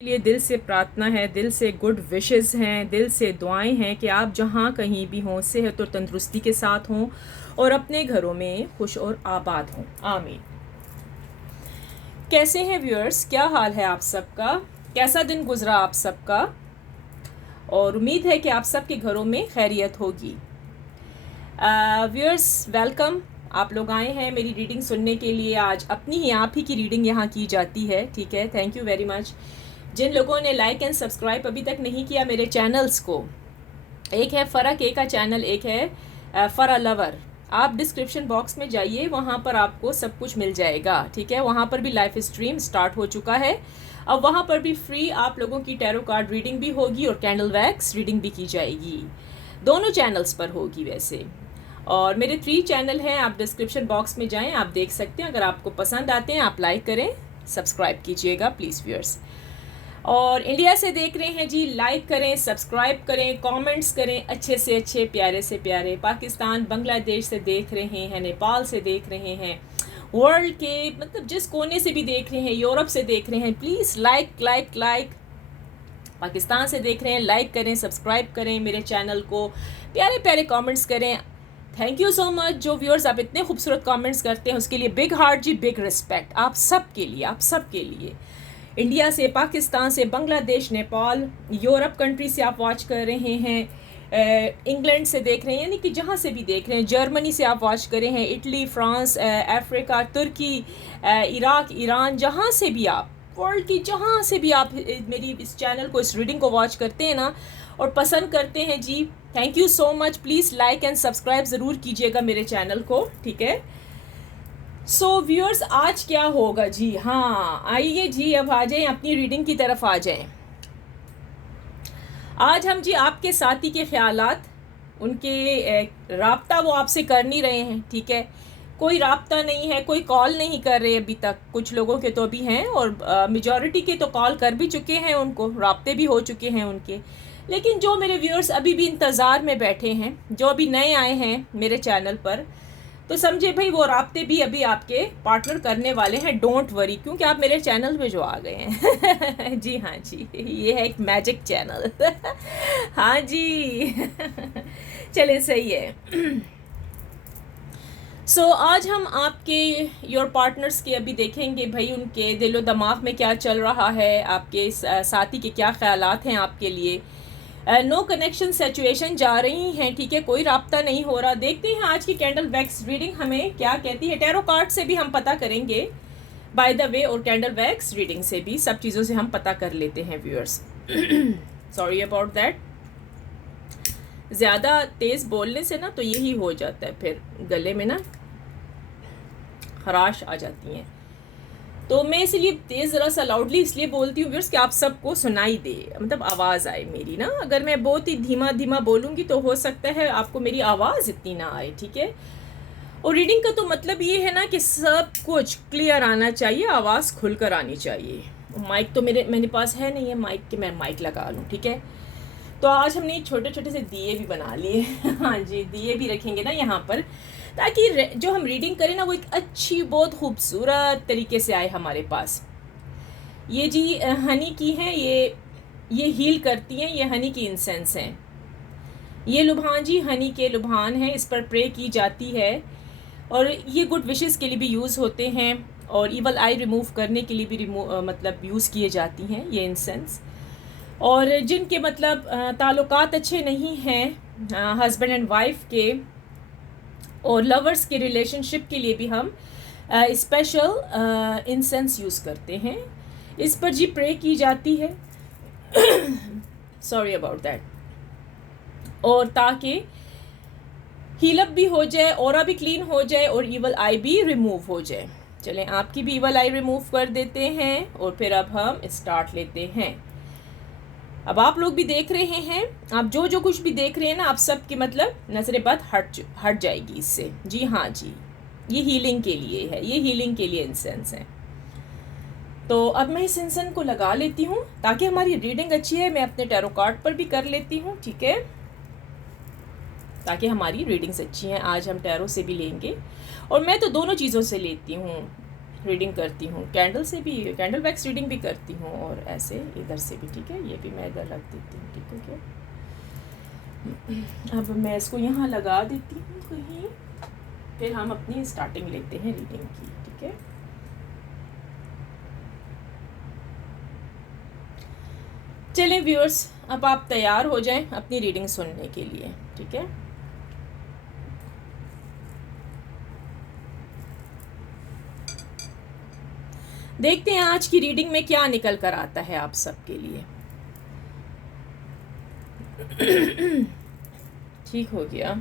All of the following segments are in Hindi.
लिए दिल से प्रार्थना है, दिल से गुड विशेस हैं, दिल से दुआएं हैं कि आप जहाँ कहीं भी हों सेहत और तंदुरुस्ती के साथ हों और अपने घरों में खुश और आबाद हों। आमीन। कैसे हैं व्यूअर्स, क्या हाल है आप सबका? कैसा दिन गुजरा आप सबका? और उम्मीद है कि आप सबके घरों में खैरियत होगी। व्यूअर्स वेलकम, आप लोग आए हैं मेरी रीडिंग सुनने के लिए। आज अपनी ही आप ही की रीडिंग यहाँ की जाती है, ठीक है। Thank you very much. जिन लोगों ने लाइक एंड सब्सक्राइब अभी तक नहीं किया मेरे चैनल्स को, एक है फ़रक ए का चैनल, एक है फ़रा लवर। आप डिस्क्रिप्शन बॉक्स में जाइए, वहाँ पर आपको सब कुछ मिल जाएगा, ठीक है। वहाँ पर भी लाइव स्ट्रीम स्टार्ट हो चुका है। अब वहाँ पर भी फ्री आप लोगों की टैरो कार्ड रीडिंग भी होगी और कैंडल वैक्स रीडिंग भी की जाएगी। दोनों चैनल्स पर होगी वैसे। और मेरे 3 चैनल हैं, आप डिस्क्रिप्शन बॉक्स में जाएं, आप देख सकते हैं। अगर आपको पसंद आते हैं आप लाइक करें, सब्सक्राइब कीजिएगा प्लीज़ व्यूअर्स। और इंडिया से देख रहे हैं जी, लाइक करें, सब्सक्राइब करें, कमेंट्स करें, अच्छे से अच्छे, प्यारे से प्यारे। पाकिस्तान, बांग्लादेश से देख रहे हैं, नेपाल से देख रहे हैं, वर्ल्ड के मतलब जिस कोने से भी देख रहे हैं, यूरोप से देख रहे हैं, please like like like. Pakistan से देख रहे हैं, लाइक करें, सब्सक्राइब करें मेरे चैनल को, प्यारे प्यारे कमेंट्स करें। थैंक यू सो मच जो व्यूअर्स आप इतने खूबसूरत कमेंट्स करते हैं, उसके लिए बिग हार्ट जी, बिग रिस्पेक्ट आप सब के लिए, आप सब के लिए। इंडिया से, पाकिस्तान से, बांग्लादेश, नेपाल, यूरोप कंट्री से आप वॉच कर रहे हैं, इंग्लैंड से देख रहे हैं, यानी कि जहाँ से भी देख रहे हैं, जर्मनी से आप वॉच कर रहे हैं, इटली, फ्रांस, अफ्रीका, तुर्की, इराक, ईरान, जहाँ से भी आप, वर्ल्ड की जहाँ से भी आप मेरी इस चैनल को, इस रीडिंग को वॉच करते हैं ना और पसंद करते हैं जी, thank you so much. Please like and subscribe ज़रूर कीजिएगा मेरे चैनल को, ठीक है। सो व्यूअर्स आज क्या होगा जी? हाँ आइए जी, अब आ जाएं, अपनी रीडिंग की तरफ आ जाएं। आज हम जी आपके साथी के ख्यालात, उनके राब्ता वो आपसे कर नहीं रहे हैं, ठीक है। कोई राब्ता नहीं है, कोई कॉल नहीं कर रहे अभी तक। कुछ लोगों के तो अभी हैं और मेजॉरिटी के तो कॉल कर भी चुके हैं, उनको राब्ते भी हो चुके हैं उनके। लेकिन जो मेरे व्यूअर्स अभी भी इंतज़ार में बैठे हैं, जो अभी नए आए हैं मेरे चैनल पर, तो समझे भाई वो राब्ते भी अभी आपके पार्टनर करने वाले हैं। डोंट वरी, क्योंकि आप मेरे चैनल पे जो आ गए हैं जी हाँ जी, ये है एक मैजिक चैनल हाँ जी चले सही है। आज हम आपके योर पार्टनर्स के अभी देखेंगे भाई, उनके दिलो दिमाग में क्या चल रहा है, आपके साथी के क्या ख्यालात हैं आपके लिए। नो कनेक्शन सिचुएशन जा रही हैं, ठीक है, कोई राब्ता नहीं हो रहा। देखते हैं आज की कैंडल वैक्स रीडिंग हमें क्या कहती है। टैरो कार्ड से भी हम पता करेंगे बाय द वे, और कैंडल वैक्स रीडिंग से भी, सब चीज़ों से हम पता कर लेते हैं व्यूअर्स। सॉरी अबाउट दैट, ज़्यादा तेज़ बोलने से ना तो यही हो जाता है, फिर गले में ना खराश आ जाती हैं। तो मैं इसलिए तेज़ ज़रा सा लाउडली इसलिए बोलती हूँ व्यूअर्स कि आप सबको सुनाई दे, मतलब आवाज़ आए मेरी ना। अगर मैं बहुत ही धीमा धीमा बोलूँगी तो हो सकता है आपको मेरी आवाज़ इतनी ना आए, ठीक है। और रीडिंग का तो मतलब ये है ना कि सब कुछ क्लियर आना चाहिए, आवाज़ खुलकर आनी चाहिए। माइक तो मेरे पास है नहीं है माइक कि मैं माइक लगा लूँ, ठीक है। तो आज हमने छोटे छोटे से दिए भी बना लिए हाँ जी, दिए भी रखेंगे ना यहाँ पर, ताकि जो हम रीडिंग करें ना वो एक अच्छी, बहुत खूबसूरत तरीके से आए हमारे पास। ये जी हनी की हैं, ये हील करती हैं, ये हनी की इंसेंस हैं। ये लुभान जी हनी के लुभान हैं, इस पर प्रे की जाती है और ये गुड विशेस के लिए भी यूज़ होते हैं और ईवल आई रिमूव करने के लिए भी मतलब यूज़ किए जाती हैं ये इंसेंस। और जिनके मतलब ताल्लुकात अच्छे नहीं हैं हस्बैंड एंड वाइफ के और लवर्स के रिलेशनशिप के लिए भी हम स्पेशल इंसेंस यूज़ करते हैं। इस पर जी प्रे की जाती है सॉरी अबाउट दैट, और ताकि हील अप भी हो जाए, ऑरा भी क्लीन हो जाए और ईवल आई भी रिमूव हो जाए। चलें आपकी भी ईवल आई रिमूव कर देते हैं और फिर अब हम स्टार्ट लेते हैं। अब आप लोग भी देख रहे हैं, आप जो जो कुछ भी देख रहे हैं ना, आप सब की मतलब नज़रें बद हट जाएगी इससे। जी हाँ जी, ये हीलिंग के लिए है, ये हीलिंग के लिए इंसेंस है। तो अब मैं इस इंसेंस को लगा लेती हूँ ताकि हमारी रीडिंग अच्छी है। मैं अपने टैरो कार्ड पर भी कर लेती हूँ, ठीक है, ताकि हमारी रीडिंग्स अच्छी हैं। आज हम टैरो से भी लेंगे और मैं तो दोनों चीज़ों से लेती हूँ, रीडिंग करती हूँ, कैंडल से भी, कैंडल वैक्स रीडिंग भी करती हूँ और ऐसे इधर से भी, ठीक है। ये भी मैं इधर रख देती हूँ, ठीक है क्या। अब मैं इसको यहाँ लगा देती हूँ कहीं, फिर हम अपनी स्टार्टिंग लेते हैं रीडिंग की, ठीक है। चलें व्यूअर्स, अब आप तैयार हो जाएं अपनी रीडिंग सुनने के लिए, ठीक है। देखते हैं आज की रीडिंग में क्या निकल कर आता है आप सबके लिए। ठीक हो गया,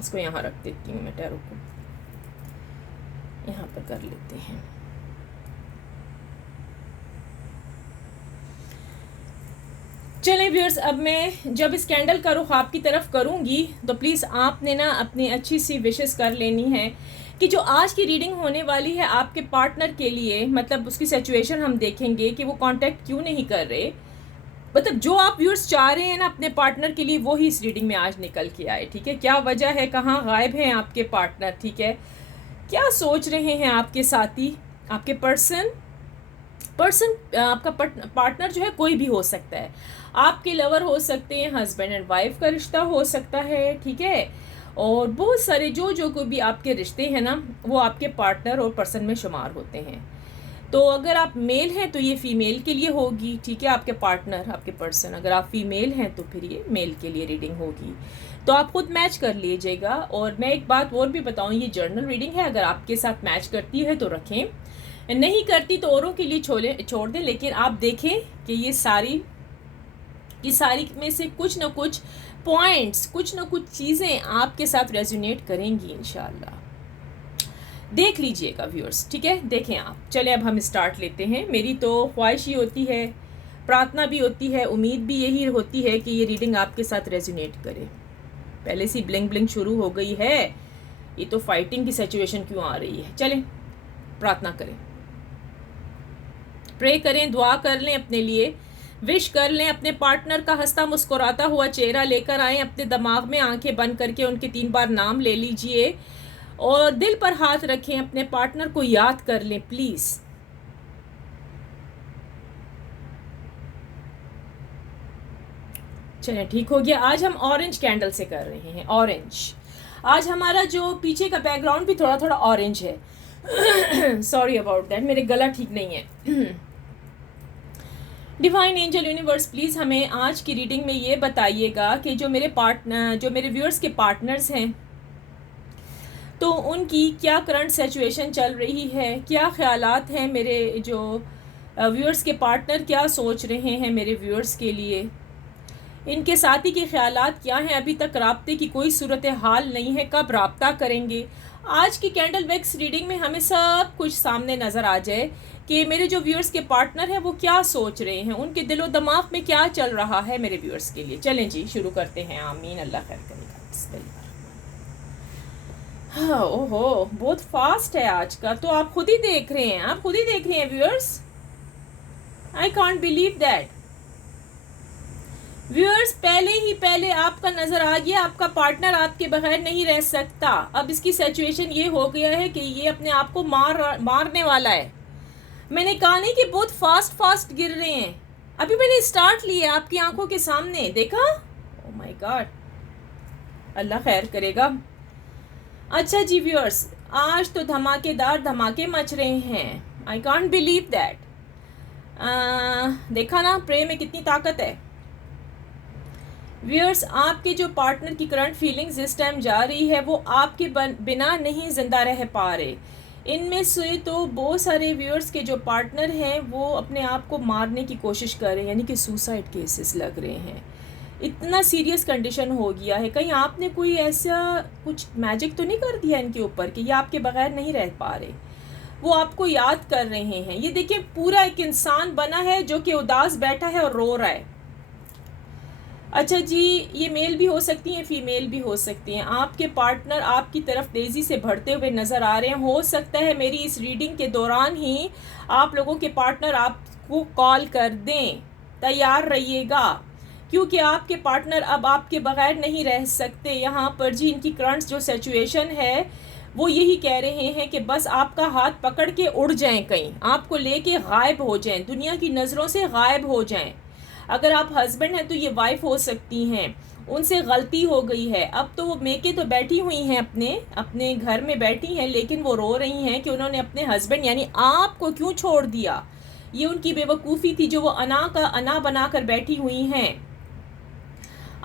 इसको यहाँ रख देती हूँ मैं, टैरो को यहाँ पर कर लेते हैं। चलें व्यूअर्स, अब मैं जब इस कैंडल का रुख आपकी तरफ करूँगी तो प्लीज़ आपने ना अपनी अच्छी सी विशेस कर लेनी है कि जो आज की रीडिंग होने वाली है आपके पार्टनर के लिए, मतलब उसकी सिचुएशन हम देखेंगे कि वो कांटेक्ट क्यों नहीं कर रहे, मतलब जो आप व्यूअर्स चाह रहे हैं ना अपने पार्टनर के लिए, वो ही इस रीडिंग में आज निकल के आए, ठीक है। क्या वजह है, कहाँ गायब हैं आपके पार्टनर, ठीक है, क्या सोच रहे हैं आपके साथी, आपके पर्सन आपका पार्टनर जो है कोई भी हो सकता है, आपके लवर हो सकते हैं, हस्बैंड एंड वाइफ का रिश्ता हो सकता है, ठीक है। और बहुत सारे जो कोई भी आपके रिश्ते हैं ना, वो आपके पार्टनर और पर्सन में शुमार होते हैं। तो अगर आप मेल हैं तो ये फीमेल के लिए होगी, ठीक है, आपके पार्टनर, आपके पर्सन। अगर आप फीमेल हैं तो फिर ये मेल के लिए रीडिंग होगी, तो आप खुद मैच कर लीजिएगा। और मैं एक बात और भी बताऊं, ये जर्नल रीडिंग है, अगर आपके साथ मैच करती है तो रखें, नहीं करती तो औरों के लिए छोड़ दें। लेकिन आप देखें कि ये सारी में से कुछ ना कुछ पॉइंट्स, कुछ ना कुछ चीज़ें आपके साथ रेजोनेट करेंगी इंशाल्लाह। देख लीजिएगा व्यूअर्स, ठीक है, देखें आप। चलें अब हम स्टार्ट लेते हैं। मेरी तो ख्वाहिश ही होती है, प्रार्थना भी होती है, उम्मीद भी यही होती है कि ये रीडिंग आपके साथ रेजोनेट करे। पहले से ब्लिंक ब्लिंक शुरू हो गई है, ये तो फाइटिंग की सिचुएशन क्यों आ रही है। चलें प्रार्थना करें, प्रे करें, दुआ कर लें अपने लिए, विश कर लें। अपने पार्टनर का हंसता मुस्कुराता हुआ चेहरा लेकर आएँ, अपने दिमाग में आंखें बंद करके उनके 3 बार नाम ले लीजिए और दिल पर हाथ रखें, अपने पार्टनर को याद कर लें प्लीज़। चलिए ठीक हो गया। आज हम ऑरेंज कैंडल से कर रहे हैं, ऑरेंज। आज हमारा जो पीछे का बैकग्राउंड भी थोड़ा थोड़ा ऑरेंज है। सॉरी अबाउट दैट, मेरे गला ठीक नहीं है। डिवाइन एंजल यूनिवर्स, प्लीज़ हमें आज की रीडिंग में ये बताइएगा कि जो मेरे व्यूअर्स के पार्टनर्स हैं, तो उनकी क्या करंट सिचुएशन चल रही है, क्या ख्यालात हैं, मेरे जो व्यूअर्स के पार्टनर क्या सोच रहे हैं मेरे व्यूअर्स के लिए, इनके साथी के ख्यालात क्या हैं, अभी तक राब्ते की कोई सूरत हाल नहीं है, कब राब्ता करेंगे। आज की कैंडल वैक्स रीडिंग में हमें सब कुछ सामने नज़र आ जाए कि मेरे जो व्यूअर्स के पार्टनर हैं वो क्या सोच रहे हैं, उनके दिलो दिमाग में क्या चल रहा है मेरे व्यूअर्स के लिए। चलें जी शुरू करते हैं। आमीन, अल्लाह खैर करेगा। हाँ, ओहो बहुत फास्ट है आज का, तो आप खुद ही देख रहे हैं, आप खुद ही देख रहे हैं viewers. I can't believe that viewers, पहले आपका नजर आ गया, आपका पार्टनर आपके बगैर नहीं रह सकता। अब इसकी सिचुएशन ये हो गया है कि ये अपने आप को मारने वाला है। मैंने कहा नहीं कि बहुत फास्ट गिर रहे हैं, अभी मैंने स्टार्ट लिया आपकी आंखों के सामने, देखा। ओह माय गॉड, अल्लाह खैर करेगा। अच्छा जी व्यूअर्स, आज तो धमाकेदार धमाके मच रहे हैं। I can't believe that. देखा ना, प्रे में कितनी ताकत है। व्यूअर्स, आपके जो पार्टनर की करंट फीलिंग्स इस टाइम जा रही है, वो आपके बिना नहीं जिंदा रह पा रहे। इनमें से तो बहुत सारे व्यूअर्स के जो पार्टनर हैं वो अपने आप को मारने की कोशिश कर रहे हैं, यानी कि सुसाइड केसेस लग रहे हैं। इतना सीरियस कंडीशन हो गया है। कहीं आपने कोई ऐसा कुछ मैजिक तो नहीं कर दिया इनके ऊपर कि ये आपके बगैर नहीं रह पा रहे, वो आपको याद कर रहे हैं। ये देखिए, पूरा एक इंसान बना है जो कि उदास बैठा है और रो रहा है। अच्छा जी, ये मेल भी हो सकती हैं, फीमेल भी हो सकती हैं। आपके पार्टनर आपकी तरफ तेज़ी से बढ़ते हुए नज़र आ रहे हैं। हो सकता है मेरी इस रीडिंग के दौरान ही आप लोगों के पार्टनर आपको कॉल कर दें, तैयार रहिएगा, क्योंकि आपके पार्टनर अब आपके बगैर नहीं रह सकते। यहाँ पर जी इनकी करंट जो सिचुएशन है वो यही कह रहे हैं कि बस आपका हाथ पकड़ के उड़ जाएं, कहीं आपको लेके गायब हो जाएं, दुनिया की नज़रों से गायब हो जाएं। अगर आप हस्बैंड हैं तो ये वाइफ हो सकती हैं, उनसे गलती हो गई है। अब तो वो मेके तो बैठी हुई हैं, अपने अपने घर में बैठी हैं, लेकिन वो रो रही हैं कि उन्होंने अपने हस्बैंड यानी आपको क्यों छोड़ दिया। ये उनकी बेवकूफ़ी थी जो वो अना का अना बना कर बैठी हुई हैं।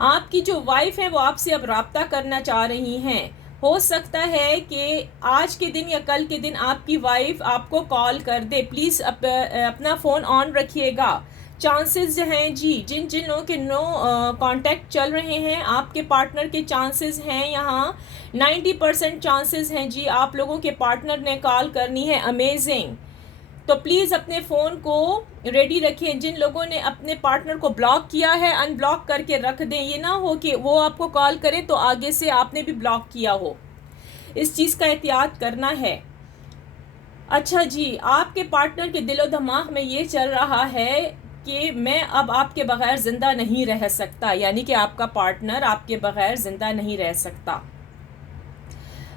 आपकी जो वाइफ है वो आपसे अब राब्ता करना चाह रही हैं। हो सकता है कि आज के दिन या कल के दिन आपकी वाइफ आपको कॉल कर दे। प्लीज़ अपना फ़ोन ऑन रखिएगा। चांसेस हैं जी, जिन जिन लोगों के नो कांटेक्ट चल रहे हैं, आपके पार्टनर के चांसेस हैं यहाँ 90% चांसेस हैं जी, आप लोगों के पार्टनर ने कॉल करनी है। अमेजिंग। तो प्लीज़ अपने फ़ोन को रेडी रखें। जिन लोगों ने अपने पार्टनर को ब्लॉक किया है, अनब्लॉक करके रख दें। ये ना हो कि वो आपको कॉल करें तो आगे से आपने भी ब्लॉक किया हो। इस चीज़ का एहतियात करना है। अच्छा जी, आपके पार्टनर के दिलो दिमाग में ये चल रहा है कि मैं अब आपके बगैर ज़िंदा नहीं रह सकता, यानी कि आपका पार्टनर आपके बगैर ज़िंदा नहीं रह सकता।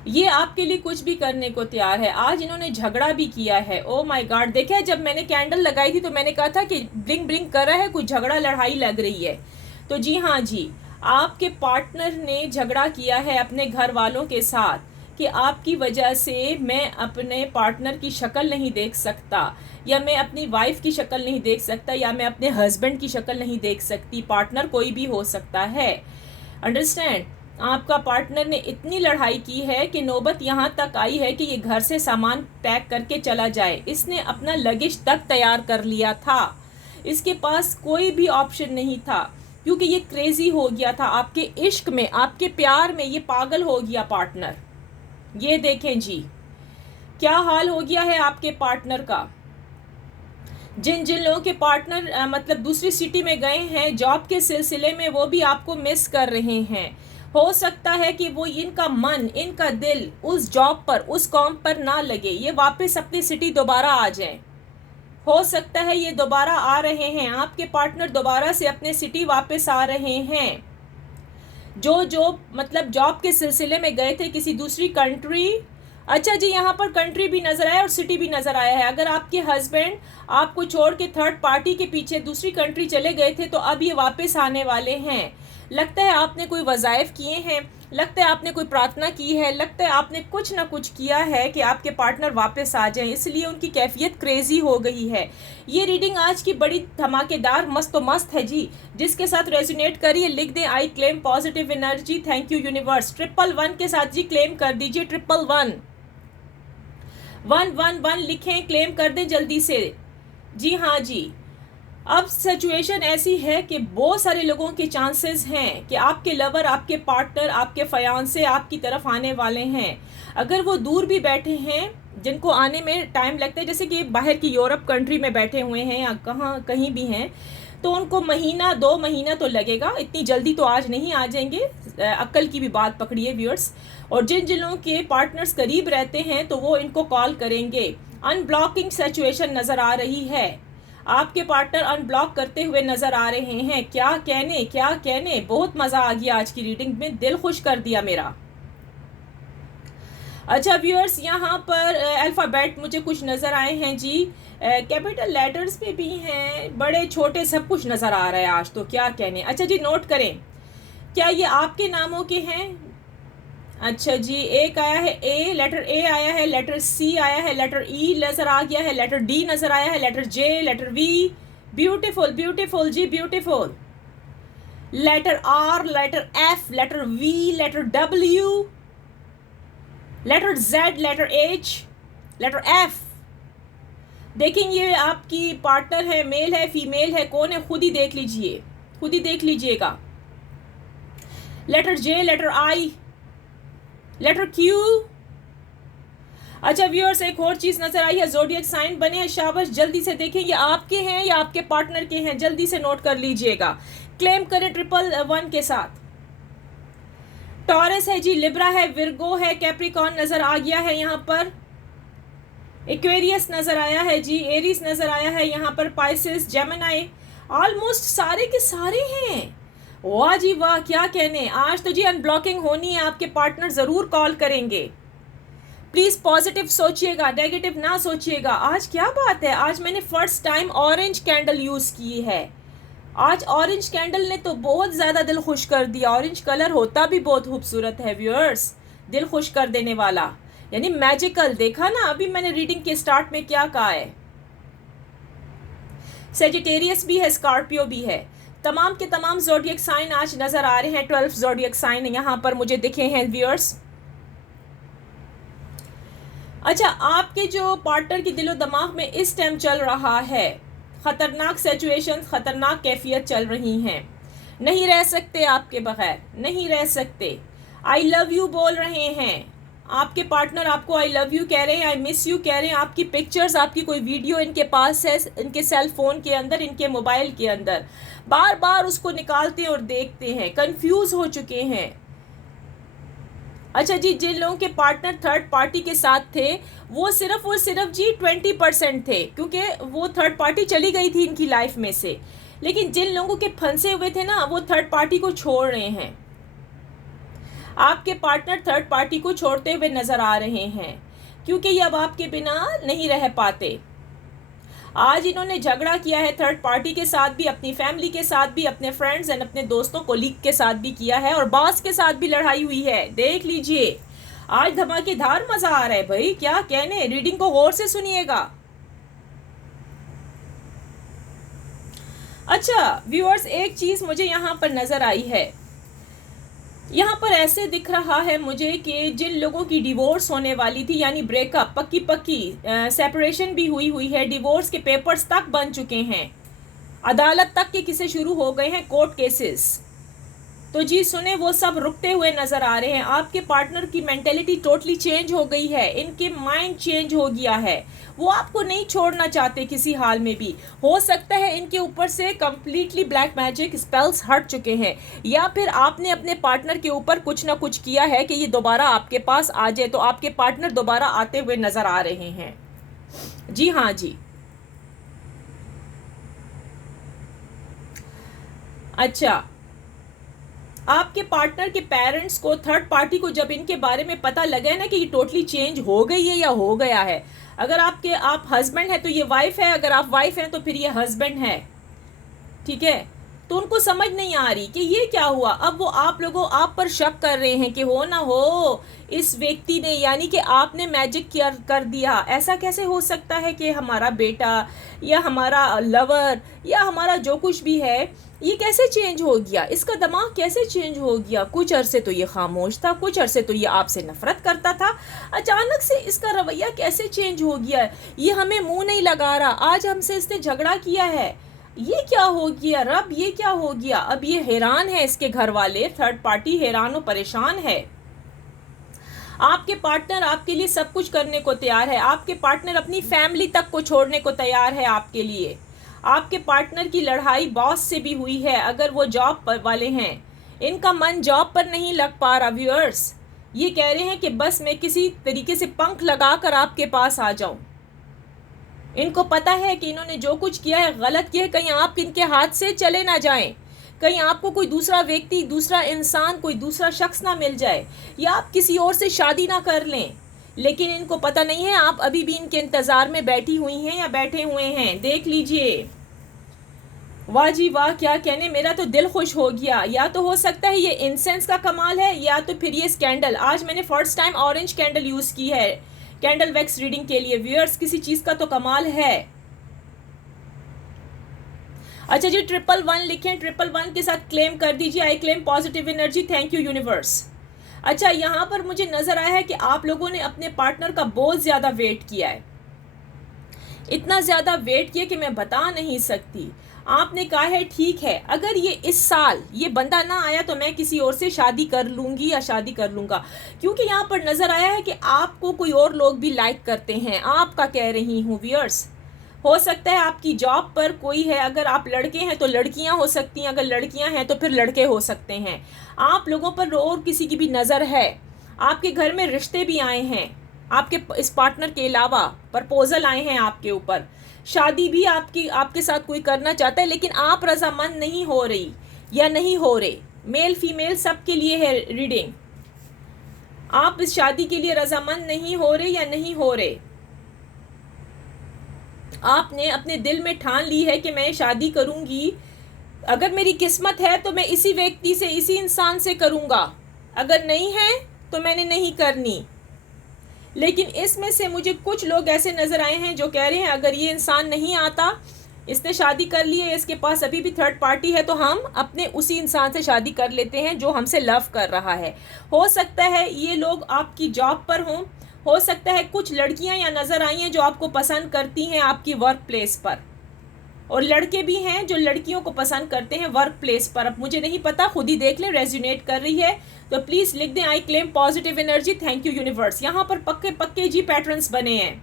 ये आपके लिए कुछ भी करने को तैयार है। आज इन्होंने झगड़ा भी किया है। ओ माय गॉड, देखिए जब मैंने कैंडल लगाई थी तो मैंने कहा था कि ब्लिंक ब्लिंक कर रहा है, कुछ झगड़ा लड़ाई लग रही है। तो जी हाँ जी, आपके पार्टनर ने झगड़ा किया है अपने घर वालों के साथ कि आपकी वजह से मैं अपने पार्टनर की शक्ल नहीं देख सकता, या मैं अपनी वाइफ की शक्ल नहीं देख सकता, या मैं अपने हस्बैंड की शक्ल नहीं देख सकती। पार्टनर कोई भी हो सकता है, अंडरस्टैंड। आपका पार्टनर ने इतनी लड़ाई की है कि नौबत यहाँ तक आई है कि ये घर से सामान पैक करके चला जाए। इसने अपना लगेज तक तैयार कर लिया था। इसके पास कोई भी ऑप्शन नहीं था, क्योंकि ये क्रेजी हो गया था आपके इश्क में, आपके प्यार में। ये पागल हो गया पार्टनर। ये देखें जी, क्या हाल हो गया है आपके पार्टनर का। जिन जिन लोगों के पार्टनर मतलब दूसरी सिटी में गए हैं जॉब के सिलसिले में, वो भी आपको मिस कर रहे हैं। हो सकता है कि वो इनका मन, इनका दिल उस जॉब पर, उस कॉम पर ना लगे, ये वापस अपनी सिटी दोबारा आ जाएं। हो सकता है ये दोबारा आ रहे हैं, आपके पार्टनर दोबारा से अपने सिटी वापस आ रहे हैं। जो मतलब जॉब के सिलसिले में गए थे किसी दूसरी कंट्री। अच्छा जी, यहाँ पर कंट्री भी नज़र आया और सिटी भी नज़र आया है। अगर आपके हस्बैंड आपको छोड़ के थर्ड पार्टी के पीछे दूसरी कंट्री चले गए थे तो अब ये वापस आने वाले हैं। लगता है आपने कोई वज़ाइफ किए हैं, लगता है आपने कोई प्रार्थना की है, लगता है आपने कुछ ना कुछ किया है कि आपके पार्टनर वापस आ जाएं, इसलिए उनकी कैफियत क्रेजी हो गई है। ये रीडिंग आज की बड़ी धमाकेदार मस्त मस्त है जी। जिसके साथ रेजोनेट करिए लिख दें I claim positive energy. Thank you universe. 111 के साथ जी क्लेम कर दीजिए। 111 111 लिखें, क्लेम कर दें जल्दी से। जी हाँ जी, अब सिचुएशन ऐसी है कि बहुत सारे लोगों के चांसेस हैं कि आपके लवर, आपके पार्टनर, आपके फयांसे आपकी तरफ आने वाले हैं। अगर वो दूर भी बैठे हैं, जिनको आने में टाइम लगता है, जैसे कि बाहर की यूरोप कंट्री में बैठे हुए हैं या कहीं भी हैं, तो उनको महीना 2 महीना तो लगेगा। इतनी जल्दी तो आज नहीं आ जाएंगे। अक्ल की भी बात पकड़िए व्यूअर्स। और जिन जिन लोगों के पार्टनर्स करीब रहते हैं तो वो इनको कॉल करेंगे। अनब्लॉकिंग सिचुएशन नज़र आ रही है। आपके पार्टनर अनब्लॉक करते हुए नज़र आ रहे हैं। क्या कहने, क्या कहने। बहुत मज़ा आ गया आज की रीडिंग में, दिल खुश कर दिया मेरा। अच्छा व्यूअर्स, यहाँ पर अल्फ़ाबेट मुझे कुछ नज़र आए हैं जी। कैपिटल लेटर्स पे भी हैं, बड़े छोटे सब कुछ नज़र आ रहा है आज तो, क्या कहने। अच्छा जी, नोट करें, क्या ये आपके नामों के हैं। अच्छा जी, एक आया है ए, लेटर ए आया है, लेटर सी आया है, लेटर ई नज़र आ गया है, लेटर डी नज़र आया है, letter J, letter V. Beautiful beautiful जी, beautiful. Letter R, letter F, letter V, letter W, letter Z, letter H, letter F. देखेंगे ये आपकी पार्टनर है, मेल है, फीमेल है, कौन है, खुद ही देख लीजिए, खुद ही देख लीजिएगा। लेटर जे, लेटर आई, लेटर क्यू। अच्छा व्यूअर्स, एक और चीज़ नज़र आई है, ज़ोडिएक साइन बने हैं। शाबाश, जल्दी से देखें ये आपके हैं या आपके पार्टनर के हैं, जल्दी से नोट कर लीजिएगा। क्लेम करें 111 के साथ। टॉरस है जी, लिब्रा है, विर्गो है, कैप्रिकॉर्न नज़र आ गया है यहाँ पर, एक्वेरियस नज़र आया है जी, एरीज नज़र आया है यहाँ पर, पाइसेस, जेमिनी, ऑलमोस्ट सारे के सारे हैं। वाह जी वाह, क्या कहने। आज तो जी अनब्लॉकिंग होनी है, आपके पार्टनर ज़रूर कॉल करेंगे। प्लीज पॉजिटिव सोचिएगा, नेगेटिव ना सोचिएगा। आज क्या बात है, आज मैंने first time orange candle use की है। आज ऑरेंज कैंडल ने तो बहुत ज्यादा दिल खुश कर दिया। ऑरेंज कलर होता भी बहुत खूबसूरत है व्यूअर्स, दिल खुश कर देने वाला, यानी मैजिकल। देखा ना अभी मैंने रीडिंग के स्टार्ट में क्या कहा है। सेजिटेरियस भी है, स्कॉर्पियो भी है, तमाम के तमाम ज़ोडिएक साइन आज नजर आ रहे हैं। 12 ज़ोडिएक साइन यहाँ पर मुझे दिखे हैं व्यूअर्स। अच्छा, आपके जो पार्टनर की दिलो दिमाग में इस टाइम चल रहा है, खतरनाक सिचुएशन, खतरनाक कैफियत चल रही हैं। नहीं रह सकते आपके बगैर, नहीं रह सकते। आई लव यू बोल रहे हैं आपके पार्टनर, आपको आई लव यू कह रहे हैं, आई मिस यू कह रहे हैं। आपकी पिक्चर्स, आपकी कोई वीडियो इनके पास है, इनके सेल फोन के अंदर, इनके मोबाइल के अंदर, बार बार उसको निकालते हैं और देखते हैं, कंफ्यूज हो चुके हैं। अच्छा जी, जिन लोगों के पार्टनर थर्ड पार्टी के साथ थे वो सिर्फ जी 20% थे, क्योंकि वो थर्ड पार्टी चली गई थी इनकी लाइफ में से। लेकिन जिन लोगों के फंसे हुए थे ना, वो थर्ड पार्टी को छोड़ रहे हैं। आपके पार्टनर थर्ड पार्टी को छोड़ते हुए नजर आ रहे हैं, क्योंकि ये अब आपके बिना नहीं रह पाते। आज इन्होंने झगड़ा किया है थर्ड पार्टी के साथ भी, अपनी फैमिली के साथ भी, अपने फ्रेंड्स एंड अपने दोस्तों कोलीग के साथ भी किया है, और बॉस के साथ भी लड़ाई हुई है। देख लीजिए, आज धमाकेदार मजा आ रहा है भाई, क्या कहने। रीडिंग को गौर से सुनिएगा। अच्छा व्यूअर्स, एक चीज मुझे यहाँ पर नजर आई है। यहाँ पर ऐसे दिख रहा है मुझे कि जिन लोगों की डिवोर्स होने वाली थी, यानी ब्रेकअप, पक्की सेपरेशन भी हुई है, डिवोर्स के पेपर्स तक बन चुके हैं, अदालत तक के किसे शुरू हो गए हैं, कोर्ट केसेस, तो जी सुने वो सब रुकते हुए नजर आ रहे हैं। आपके पार्टनर की मेंटेलिटी टोटली चेंज हो गई है, इनके माइंड चेंज हो गया है, वो आपको नहीं छोड़ना चाहते किसी हाल में भी। हो सकता है इनके ऊपर से कंप्लीटली ब्लैक मैजिक स्पेल्स हट चुके हैं, या फिर आपने अपने पार्टनर के ऊपर कुछ ना कुछ किया है कि ये दोबारा आपके पास आ जाए, तो आपके पार्टनर दोबारा आते हुए नजर आ रहे हैं। जी हाँ जी। अच्छा, आपके पार्टनर के पेरेंट्स को, थर्ड पार्टी को जब इनके बारे में पता लगा है ना कि ये टोटली चेंज हो गई है या हो गया है, अगर आप हस्बैंड है तो ये वाइफ है, अगर आप वाइफ हैं तो फिर ये हस्बैंड है, ठीक है। तो उनको समझ नहीं आ रही कि ये क्या हुआ। अब वो आप पर शक कर रहे हैं कि हो ना हो इस व्यक्ति ने, यानी कि आपने मैजिक कर दिया। ऐसा कैसे हो सकता है कि हमारा बेटा या हमारा लवर या हमारा जो कुछ भी है, ये कैसे चेंज हो गया, इसका दिमाग कैसे चेंज हो गया। कुछ अरसे तो ये खामोश था, कुछ अरसे तो ये आपसे नफरत करता था, अचानक से इसका रवैया कैसे चेंज हो गया, ये हमें मुंह नहीं लगा रहा, आज हमसे इसने झगड़ा किया है, ये क्या हो गया रब, ये क्या हो गया। अब ये हैरान है, इसके घर वाले थर्ड पार्टी हैरान और परेशान है। आपके पार्टनर आपके लिए सब कुछ करने को तैयार है, आपके पार्टनर अपनी फैमिली तक को छोड़ने को तैयार है आपके लिए। आपके पार्टनर की लड़ाई बॉस से भी हुई है, अगर वो जॉब पर वाले हैं, इनका मन जॉब पर नहीं लग पा रहा व्यूअर्स। ये कह रहे हैं कि बस मैं किसी तरीके से पंख लगाकर आपके पास आ जाऊं। इनको पता है कि इन्होंने जो कुछ किया है गलत किया है, कहीं आप इनके हाथ से चले ना जाएं, कहीं आपको कोई दूसरा व्यक्ति, दूसरा इंसान, कोई दूसरा शख्स ना मिल जाए, या आप किसी और से शादी ना कर लें। लेकिन इनको पता नहीं है आप अभी भी इनके इंतजार में बैठी हुई हैं या बैठे हुए हैं। देख लीजिए, वाह जी वाह, क्या कहने, मेरा तो दिल खुश हो गया। या तो हो सकता है ये इंसेंस का कमाल है, या तो फिर ये कैंडल। आज मैंने first time orange candle use की है कैंडल वैक्स रीडिंग के लिए व्यूअर्स, किसी चीज का तो कमाल है। अच्छा जी, 111 लिखें, 111 के साथ क्लेम कर दीजिए, I claim positive energy, thank you universe. अच्छा, यहाँ पर मुझे नजर आया है कि आप लोगों ने अपने पार्टनर का बहुत ज्यादा वेट किया है, इतना ज्यादा वेट किया कि मैं बता नहीं सकती। आपने कहा है ठीक है, अगर ये इस साल ये बंदा ना आया तो मैं किसी और से शादी कर लूंगी या शादी कर लूंगा, क्योंकि यहाँ पर नजर आया है कि आपको कोई और लोग भी लाइक करते हैं। आपका कह रही हूँ व्यूअर्स, हो सकता है आपकी जॉब पर कोई है, अगर आप लड़के हैं तो लड़कियां हो सकती हैं, अगर लड़कियां हैं तो फिर लड़के हो सकते हैं। आप लोगों पर और किसी की भी नज़र है, आपके घर में रिश्ते भी आए हैं, आपके इस पार्टनर के अलावा प्रपोजल आए हैं आपके ऊपर, शादी भी आपके साथ कोई करना चाहता है, लेकिन आप रजामंद नहीं हो रही या नहीं हो रहे। मेल फीमेल सबके लिए है रीडिंग। आप इस शादी के लिए रजामंद नहीं हो रहे या नहीं हो रहे। आपने अपने दिल में ठान ली है कि मैं शादी करूंगी, अगर मेरी किस्मत है तो मैं इसी व्यक्ति से, इसी इंसान से करूंगा, अगर नहीं है तो मैंने नहीं करनी। लेकिन इसमें से मुझे कुछ लोग ऐसे नज़र आए हैं जो कह रहे हैं अगर ये इंसान नहीं आता, इसने शादी कर ली है, इसके पास अभी भी थर्ड पार्टी है, तो हम अपने उसी इंसान से शादी कर लेते हैं जो हमसे लव कर रहा है। हो सकता है ये लोग आपकी जॉब पर हों, हो सकता है कुछ लड़कियां यहाँ नज़र आई हैं जो आपको पसंद करती हैं आपकी वर्क प्लेस पर, और लड़के भी हैं जो लड़कियों को पसंद करते हैं वर्क प्लेस पर। अब मुझे नहीं पता, खुद ही देख लें, रेजोनेट कर रही है तो प्लीज़ लिख दें I claim positive energy, thank you universe. यहाँ पर पक्के पक्के जी पैटर्न्स बने हैं,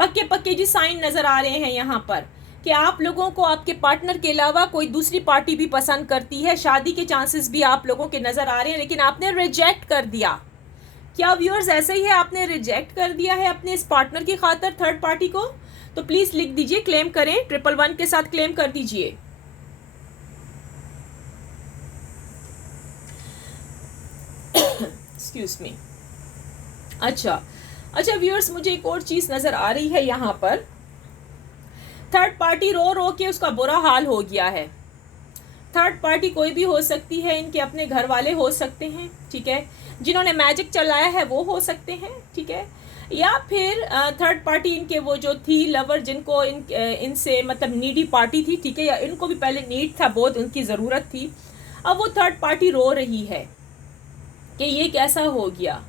पक्के पक्के जी साइन नज़र आ रहे हैं यहाँ पर कि आप लोगों को आपके पार्टनर के अलावा कोई दूसरी पार्टी भी पसंद करती है। शादी के चांसेस भी आप लोगों के नज़र आ रहे हैं, लेकिन आपने रिजेक्ट कर दिया। क्या व्यूअर्स ऐसा ही है, आपने रिजेक्ट कर दिया है अपने इस पार्टनर की खातिर थर्ड पार्टी को? तो प्लीज़ लिख दीजिए, क्लेम करें, 111 के साथ क्लेम कर दीजिए। Excuse me. अच्छा व्यूअर्स, मुझे एक और चीज़ नज़र आ रही है यहाँ पर, थर्ड पार्टी रो रो के उसका बुरा हाल हो गया है। थर्ड पार्टी कोई भी हो सकती है, इनके अपने घर वाले हो सकते हैं, ठीक है, जिन्होंने मैजिक चलाया है वो हो सकते हैं, ठीक है, या फिर थर्ड पार्टी इनके वो जो थी लवर, जिनको इनसे मतलब नीडी पार्टी थी, ठीक है, या इनको भी पहले नीड था, बहुत उनकी ज़रूरत थी। अब वो थर्ड पार्टी रो रही है कि ये कैसा हो गया,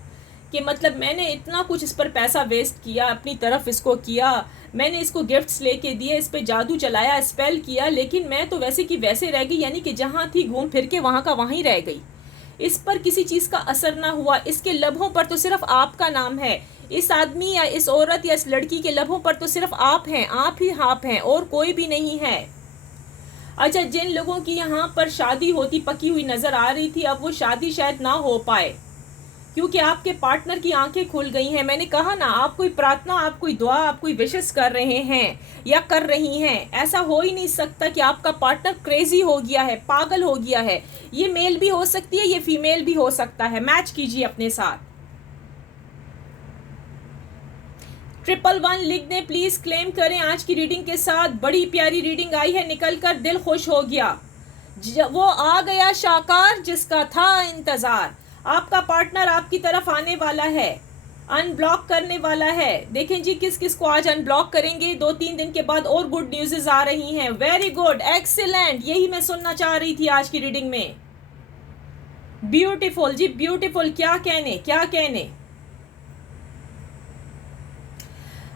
कि मतलब मैंने इतना कुछ इस पर पैसा वेस्ट किया, अपनी तरफ इसको किया, मैंने इसको गिफ्ट्स लेके दिए, इस पर जादू चलाया, स्पेल किया, लेकिन मैं तो वैसे की वैसे रह गई, यानी कि जहाँ थी घूम फिर के वहाँ का वहीं रह गई। इस पर किसी चीज़ का असर ना हुआ, इसके लबों पर तो सिर्फ आपका नाम है, इस आदमी या इस औरत या इस लड़की के लबों पर तो सिर्फ आप हैं, आप ही आप हैं, और कोई भी नहीं है। अच्छा, जिन लोगों की यहाँ पर शादी होती पकी हुई नज़र आ रही थी, अब वो शादी शायद ना हो पाए क्योंकि आपके पार्टनर की आंखें खुल गई हैं। मैंने कहा ना, आप कोई प्रार्थना, आप कोई दुआ, आप कोई विशेष कर रहे हैं या कर रही हैं। ऐसा हो ही नहीं सकता कि आपका पार्टनर क्रेजी हो गया है, पागल हो गया है। ये मेल भी हो सकती है, ये फीमेल भी हो सकता है। मैच कीजिए अपने साथ। 111 लिख दें प्लीज, क्लेम करें आज की रीडिंग के साथ। बड़ी प्यारी रीडिंग आई है, निकलकर दिल खुश हो गया। वो आ गया शाकार जिसका था इंतजार। आपका पार्टनर आपकी तरफ आने वाला है, अनब्लॉक करने वाला है। देखें जी किस किस को आज अनब्लॉक करेंगे। 2-3 दिन के बाद और गुड न्यूज़ आ रही हैं। वेरी गुड, एक्सीलेंट, यही मैं सुनना चाह रही थी आज की रीडिंग में। ब्यूटीफुल जी, ब्यूटीफुल, क्या कहने।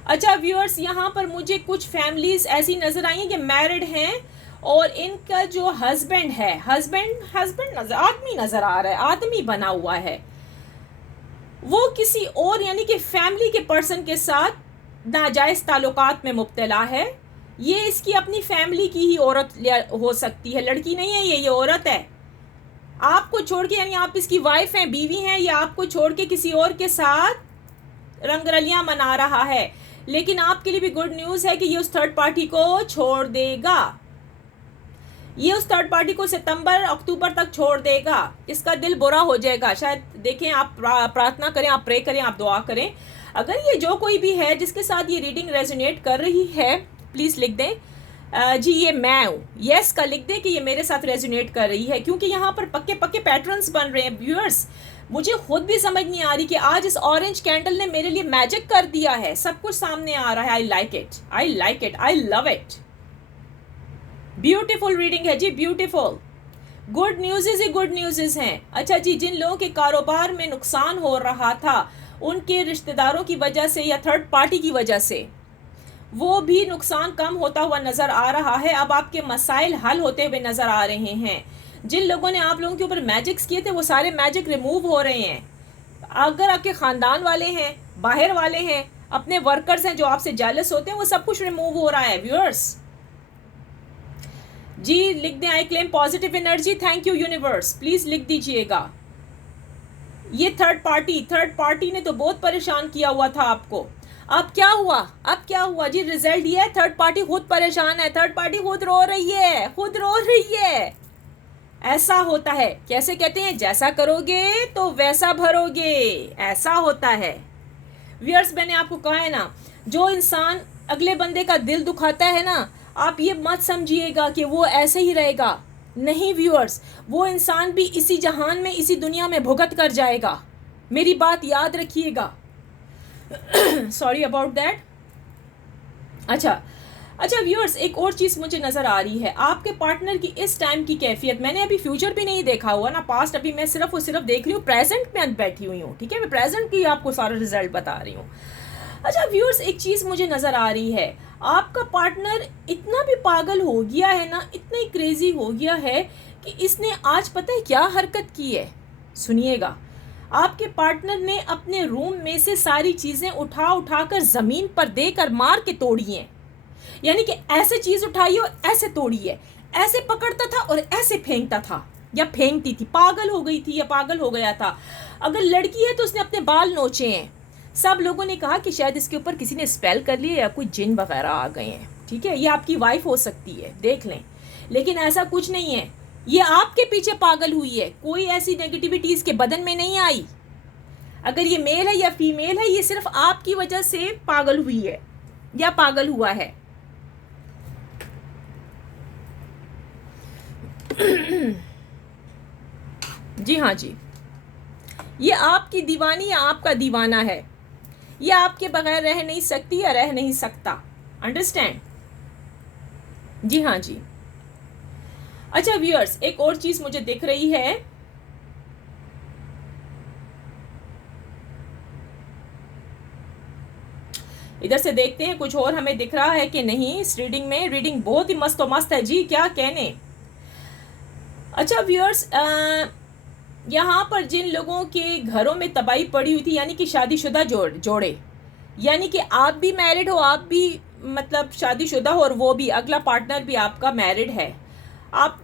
अच्छा व्यूअर्स, यहाँ पर मुझे कुछ फैमिलीज ऐसी नजर आई हैं कि मैरिड हैं और इनका जो हस्बैंड है, हस्बैंड नजर, आदमी नजर आ रहा है, आदमी बना हुआ है, वो किसी और यानी कि फैमिली के पर्सन के साथ नाजायज ताल्लुकात में मुब्तला है। ये इसकी अपनी फैमिली की ही औरत हो सकती है, लड़की नहीं है ये औरत है। आपको छोड़ के, यानी आप इसकी वाइफ हैं, बीवी हैं, या आपको छोड़ के किसी और के साथ रंगरलियां मना रहा है। लेकिन आपके लिए भी गुड न्यूज़ है कि ये उस थर्ड पार्टी को छोड़ देगा। ये उस थर्ड पार्टी को सितंबर अक्टूबर तक छोड़ देगा। इसका दिल बुरा हो जाएगा शायद। देखें, आप प्रार्थना करें, आप प्रे करें, आप दुआ करें। अगर ये जो कोई भी है जिसके साथ ये रीडिंग रेजोनेट कर रही है, प्लीज़ लिख दें जी ये मैं हूँ, यस का लिख दें कि ये मेरे साथ रेजोनेट कर रही है, क्योंकि यहाँ पर पक्के पक्के पैटर्न्स बन रहे हैं। व्यूअर्स, मुझे खुद भी समझ नहीं आ रही कि आज इस ऑरेंज कैंडल ने मेरे लिए मैजिक कर दिया है। सब कुछ सामने आ रहा है। I like it, I love it. Beautiful reading है जी, ब्यूटीफुल। गुड न्यूज़ ही गुड न्यूज़ हैं। अच्छा जी, जिन लोगों के कारोबार में नुकसान हो रहा था उनके रिश्तेदारों की वजह से या थर्ड पार्टी की वजह से, वो भी नुकसान कम होता हुआ नज़र आ रहा है। अब आपके मसाइल हल होते हुए नज़र आ रहे हैं। जिन लोगों ने आप लोगों के ऊपर मैजिक्स किए थे वो सारे मैजिक रिमूव हो रहे हैं। अगर आपके ख़ानदान वाले हैं, बाहर वाले हैं, अपने वर्कर्स हैं जो आपसे जेलस होते हैं, वो सब कुछ रिमूव हो रहा है। व्यूअर्स जी लिख दें I claim positive energy, thank you universe, please लिख दीजिएगा। ये थर्ड पार्टी ने तो बहुत परेशान किया हुआ था आपको। अब क्या हुआ जी? रिजल्ट ये है, थर्ड पार्टी खुद परेशान है, थर्ड पार्टी खुद रो रही है। ऐसा होता है, कैसे कहते हैं, जैसा करोगे तो वैसा भरोगे, ऐसा होता है। व्यूअर्स, मैंने आपको कहा है ना, जो इंसान अगले बंदे का दिल दुखाता है ना, आप ये मत समझिएगा कि वो ऐसे ही रहेगा। नहीं व्यूअर्स, वो इंसान भी इसी जहान में, इसी दुनिया में भुगत कर जाएगा। मेरी बात याद रखिएगा। Sorry about that. अच्छा व्यूअर्स, एक और चीज़ मुझे नज़र आ रही है, आपके पार्टनर की इस टाइम की कैफियत। मैंने अभी फ्यूचर भी नहीं देखा हुआ ना, पास्ट, अभी मैं सिर्फ और सिर्फ देख रही हूँ, प्रेजेंट में बैठी हुई हूँ, ठीक है, मैं प्रेजेंट की आपको सारा रिजल्ट बता रही हूँ। अच्छा व्यूअर्स, एक चीज़ मुझे नज़र आ रही है, आपका पार्टनर इतना भी पागल हो गया है ना, इतना ही क्रेजी हो गया है कि इसने आज पता है क्या हरकत की है, सुनिएगा। आपके पार्टनर ने अपने रूम में से सारी चीज़ें उठा कर ज़मीन पर देकर मार के तोड़ी हैं। यानी कि ऐसे चीज़ उठाई और ऐसे तोड़ी है, ऐसे पकड़ता था और ऐसे फेंकता था या फेंकती थी, पागल हो गई थी या पागल हो गया था। अगर लड़की है तो उसने अपने बाल नोचे हैं। सब लोगों ने कहा कि शायद इसके ऊपर किसी ने स्पेल कर लिया या कोई जिन वगैरह आ गए हैं, ठीक है, ये आपकी वाइफ हो सकती है, देख लें। लेकिन ऐसा कुछ नहीं है, ये आपके पीछे पागल हुई है, कोई ऐसी नेगेटिविटी इसके बदन में नहीं आई। अगर ये मेल है या फीमेल है, ये सिर्फ आपकी वजह से पागल हुई है या पागल हुआ है। जी हाँ जी, ये आपकी दीवानी या आपका दीवाना है, ये आपके बगैर रह नहीं सकती या रह नहीं सकता, अंडरस्टैंड। जी हाँ जी। अच्छा व्यूअर्स, एक और चीज मुझे दिख रही है, इधर से देखते हैं कुछ और हमें दिख रहा है कि नहीं इस रीडिंग में। रीडिंग बहुत ही मस्त मस्त है जी, क्या कहने। अच्छा व्यूअर्स, यहाँ पर जिन लोगों के घरों में तबाही पड़ी हुई थी, यानी कि शादीशुदा जोड़े, यानी कि आप भी मैरिड हो, आप भी मतलब शादीशुदा हो, और वो भी, अगला पार्टनर भी आपका मैरिड है, आप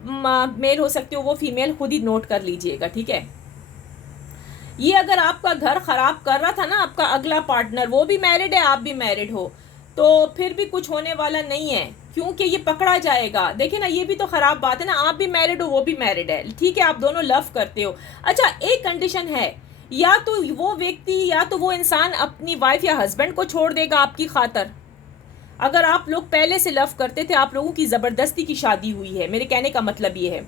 मेल हो सकते हो, वो फीमेल, खुद ही नोट कर लीजिएगा, ठीक है। ये अगर आपका घर खराब कर रहा था ना आपका अगला पार्टनर, वो भी मैरिड है, आप भी मैरिड हो, तो फिर भी कुछ होने वाला नहीं है, क्योंकि ये पकड़ा जाएगा। देखिए ना, ये भी तो खराब बात है ना, आप भी मैरिड हो, वो भी मैरिड है, ठीक है, आप दोनों लव करते हो। अच्छा, एक कंडीशन है, या तो वो व्यक्ति या तो वो इंसान अपनी वाइफ या हस्बैंड को छोड़ देगा आपकी खातर। अगर आप लोग पहले से लव करते थे, आप लोगों की ज़बरदस्ती की शादी हुई है, मेरे कहने का मतलब ये है,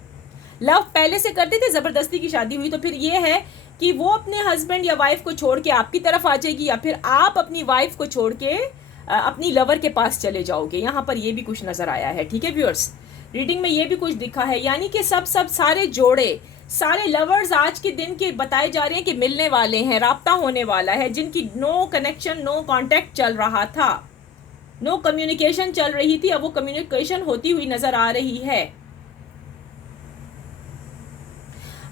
लव पहले से करते थे, ज़बरदस्ती की शादी हुई, तो फिर ये है कि वो अपने हस्बैंड या वाइफ को छोड़ के आपकी तरफ आ जाएगी, या फिर आप अपनी वाइफ को छोड़ के अपनी लवर के पास चले जाओगे। यहाँ पर ये भी कुछ नज़र आया है, ठीक है व्यूअर्स, रीडिंग में ये भी कुछ दिखा है। यानी कि सब सारे जोड़े, सारे लवर्स आज के दिन के बताए जा रहे हैं कि मिलने वाले हैं, राब्ता होने वाला है, जिनकी नो कनेक्शन, नो कांटेक्ट चल रहा था, नो कम्युनिकेशन चल रही थी, अब वो कम्युनिकेशन होती हुई नज़र आ रही है।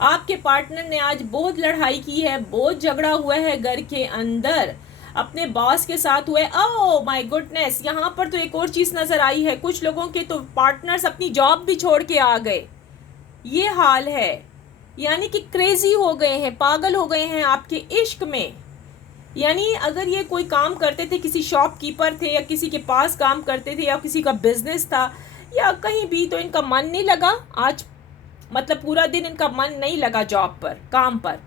आपके पार्टनर ने आज बहुत लड़ाई की है, बहुत झगड़ा हुआ है घर के अंदर, अपने बॉस के साथ हुए। ओह माय गुडनेस, यहाँ पर तो एक और चीज़ नज़र आई है, कुछ लोगों के तो पार्टनर्स अपनी जॉब भी छोड़ के आ गए, ये हाल है। यानी कि क्रेजी हो गए हैं, पागल हो गए हैं आपके इश्क में। यानी अगर ये कोई काम करते थे, किसी शॉपकीपर थे या किसी के पास काम करते थे या किसी का बिजनेस था या कहीं भी, तो इनका मन नहीं लगा आज, मतलब पूरा दिन इनका मन नहीं लगा जॉब पर, काम पर,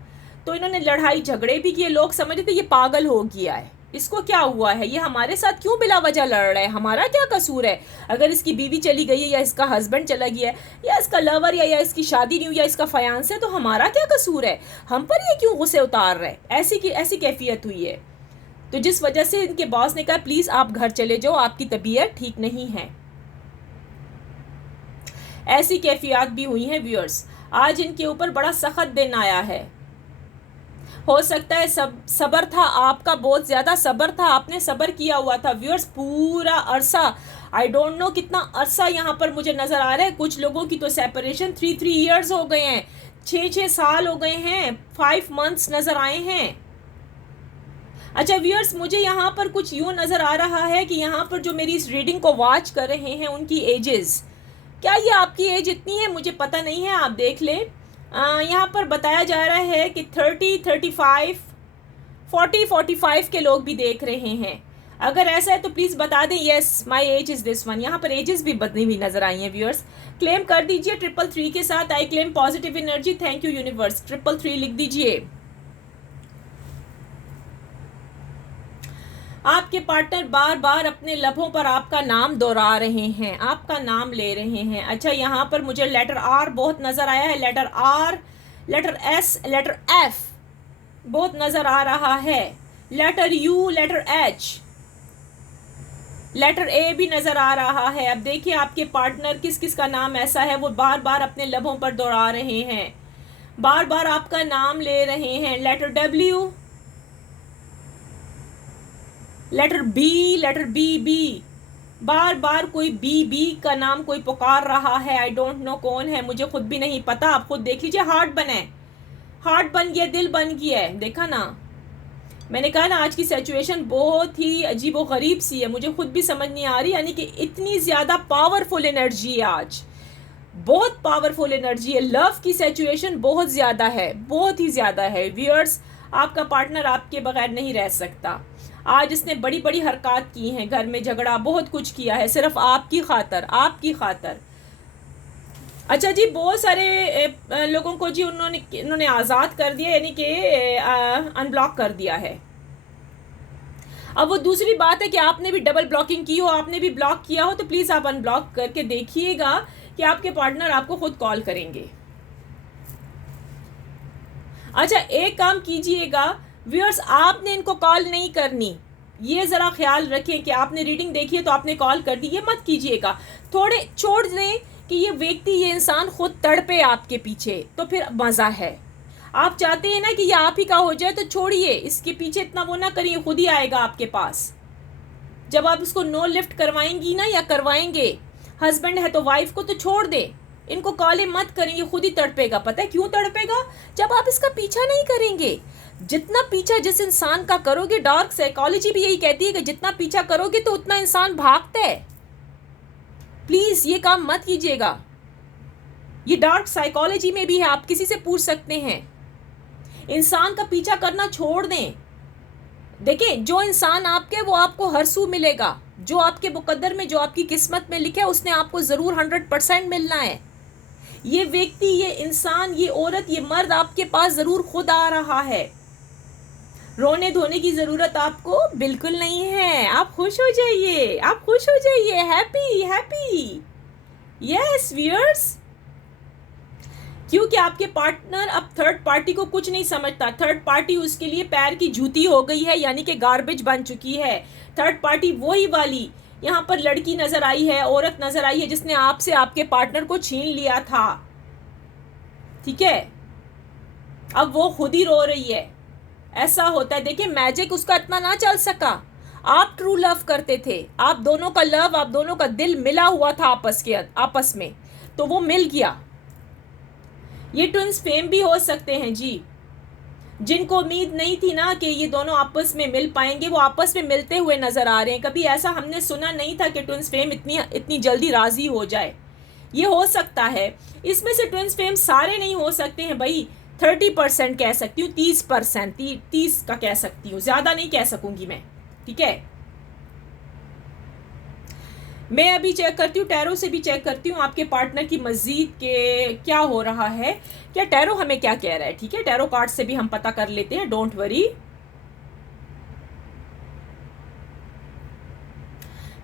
तो इन्होंने लड़ाई झगड़े भी किए। लोग समझते ये पागल हो गया है, इसको क्या हुआ है, ये हमारे साथ क्यों बिला वजह लड़ रहा है, हमारा क्या कसूर है। अगर इसकी बीवी चली गई है या इसका हस्बैंड चला गया है या इसका लवर या इसकी शादी नहीं हुई या इसका फयांस है, तो हमारा क्या कसूर है, हम पर ये क्यों गुस्से उतार रहे हैं। ऐसी कैफियत हुई है। तो जिस वजह से इनके बॉस ने कहा प्लीज़ आप घर चले जाओ, आपकी तबीयत ठीक नहीं है। ऐसी कैफियत भी हुई हैं व्यूअर्स। आज इनके ऊपर बड़ा सख्त दिन आया है। हो सकता है सब्र था आपका, बहुत ज़्यादा सब्र था, आपने सब्र किया हुआ था व्यूअर्स, पूरा अरसा, आई डोंट नो कितना अरसा यहाँ पर मुझे नज़र आ रहा है। कुछ लोगों की तो सेपरेशन 3 ईयर्स हो गए हैं, 6 साल हो गए हैं, 5 मंथ्स नज़र आए हैं। अच्छा व्यूअर्स, मुझे यहाँ पर कुछ यूँ नज़र आ रहा है कि यहाँ पर जो मेरी इस रीडिंग को वॉच कर रहे हैं उनकी एजेस, क्या ये आपकी एज इतनी है मुझे पता नहीं है, आप देख लें। यहाँ पर बताया जा रहा है कि 30, 35, 40, 45 के लोग भी देख रहे हैं। अगर ऐसा है तो प्लीज बता दें yes my age is this one. यहाँ पर एजेस भी बदली हुई नजर आई हैं व्यूअर्स। क्लेम कर दीजिए 333 के साथ, I claim positive energy. Thank you universe. 333 लिख दीजिए। आपके पार्टनर बार बार अपने लबों पर आपका नाम दोहरा रहे हैं, आपका नाम ले रहे हैं। अच्छा, यहाँ पर मुझे लेटर आर बहुत नजर आया है, letter R, letter S, letter F बहुत नजर आ रहा है, letter U, letter H, letter A भी नजर आ रहा है। अब देखिए आपके पार्टनर किस किस का नाम ऐसा है वो बार बार अपने लबों पर दोहरा रहे हैं, बार बार आपका नाम ले रहे हैं। Letter W, letter B, letter B B, बार बार कोई बी बी का नाम कोई पुकार रहा है। आई डोंट नो कौन है, मुझे खुद भी नहीं पता, आप खुद देख लीजिए। हार्ट बने, हार्ट बन गया, दिल बन गया है, देखा ना। मैंने कहा ना आज की सिचुएशन बहुत ही अजीब व गरीब सी है, मुझे खुद भी समझ नहीं आ रही। यानी कि इतनी ज़्यादा पावरफुल एनर्जी है आज, बहुत पावरफुल एनर्जी है। लव की सिचुएशन बहुत ज़्यादा है, बहुत ही ज़्यादा है व्यूअर्स। आपका पार्टनर आपके बगैर नहीं रह सकता। आज इसने बड़ी बड़ी हरकत की हैं, घर में झगड़ा, बहुत कुछ किया है सिर्फ आपकी खातर, आपकी खातर। अच्छा जी, बहुत सारे लोगों को जी उन्होंने आज़ाद कर दिया, यानी कि अनब्लॉक कर दिया है। अब वो दूसरी बात है कि आपने भी डबल ब्लॉकिंग की हो, आपने भी ब्लॉक किया हो, तो प्लीज़ आप अनब्लॉक करके देखिएगा कि आपके पार्टनर आपको खुद कॉल करेंगे। अच्छा, एक काम कीजिएगा व्यूअर्स, आपने इनको कॉल नहीं करनी, ये ज़रा ख्याल रखें कि आपने रीडिंग देखी है तो आपने कॉल कर दी, ये मत कीजिएगा। थोड़े छोड़ दें कि ये व्यक्ति, ये इंसान खुद तड़पे आपके पीछे, तो फिर मज़ा है। आप चाहते हैं ना कि ये आप ही का हो जाए, तो छोड़िए, इसके पीछे इतना वो ना करिए, खुद ही आएगा आपके पास। जब आप इसको नो लिफ्ट करवाएंगी ना या करवाएंगे, हस्बैंड है तो वाइफ को, तो छोड़ दे, इनको कॉलें मत करेंगे, खुद ही तड़पेगा। पता है क्यों तड़पेगा? जब आप इसका पीछा नहीं करेंगे। जितना पीछा जिस इंसान का करोगे, डार्क साइकोलॉजी भी यही कहती है कि जितना पीछा करोगे तो उतना इंसान भागता है। प्लीज ये काम मत कीजिएगा, ये डार्क साइकोलॉजी में भी है, आप किसी से पूछ सकते हैं। इंसान का पीछा करना छोड़ दें। देखें, जो इंसान आपके, वो आपको हर सू मिलेगा। जो आपके मुकद्दर में, जो आपकी किस्मत में लिखा है, उसने आपको जरूर 100% मिलना है। ये व्यक्ति, ये इंसान, ये औरत, ये मर्द आपके पास जरूर खुद आ रहा है। रोने धोने की जरूरत आपको बिल्कुल नहीं है। आप खुश हो जाइए, आप खुश हो जाइए, हैप्पी हैप्पी। यस व्यूअर्स, क्योंकि आपके पार्टनर अब थर्ड पार्टी को कुछ नहीं समझता। थर्ड पार्टी उसके लिए पैर की जूती हो गई है, यानी कि गार्बेज बन चुकी है। थर्ड पार्टी वही वाली यहाँ पर लड़की नजर आई है, औरत नजर आई है, जिसने आपसे, आपके पार्टनर को छीन लिया था। ठीक है, अब वो खुद ही रो रही है। ऐसा होता है, देखिए मैजिक उसका इतना ना चल सका। आप ट्रू लव करते थे, आप दोनों का लव, आप दोनों का दिल मिला हुआ था आपस में, तो वो मिल गया। ये ट्विंस फेम भी हो सकते हैं जी। जिनको उम्मीद नहीं थी ना कि ये दोनों आपस में मिल पाएंगे, वो आपस में मिलते हुए नजर आ रहे हैं। कभी ऐसा हमने सुना नहीं था कि ट्विंस फेम इतनी जल्दी राजी हो जाए। ये हो सकता है। इसमें से ट्विंस फेम सारे नहीं हो सकते हैं भाई, 30% कह सकती हूँ, 30%, 30 का कह सकती हूँ, ज्यादा नहीं कह सकूंगी मैं। ठीक है, मैं अभी चेक करती हूँ, टैरो से भी चेक करती हूँ आपके पार्टनर की मजीद के क्या हो रहा है, क्या टैरो हमें क्या कह रहा है। ठीक है, टैरो कार्ड से भी हम पता कर लेते हैं, डोंट वरी।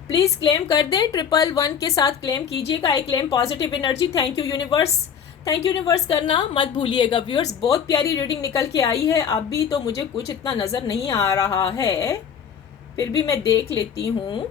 प्लीज क्लेम कर दें, 111 के साथ क्लेम कीजिएगा। I claim positive energy. Thank you universe, thank you universe करना मत भूलिएगा व्यूअर्स। बहुत प्यारी रीडिंग निकल के आई है। अभी तो मुझे कुछ इतना नजर नहीं आ रहा है, फिर भी मैं देख लेती हूँ।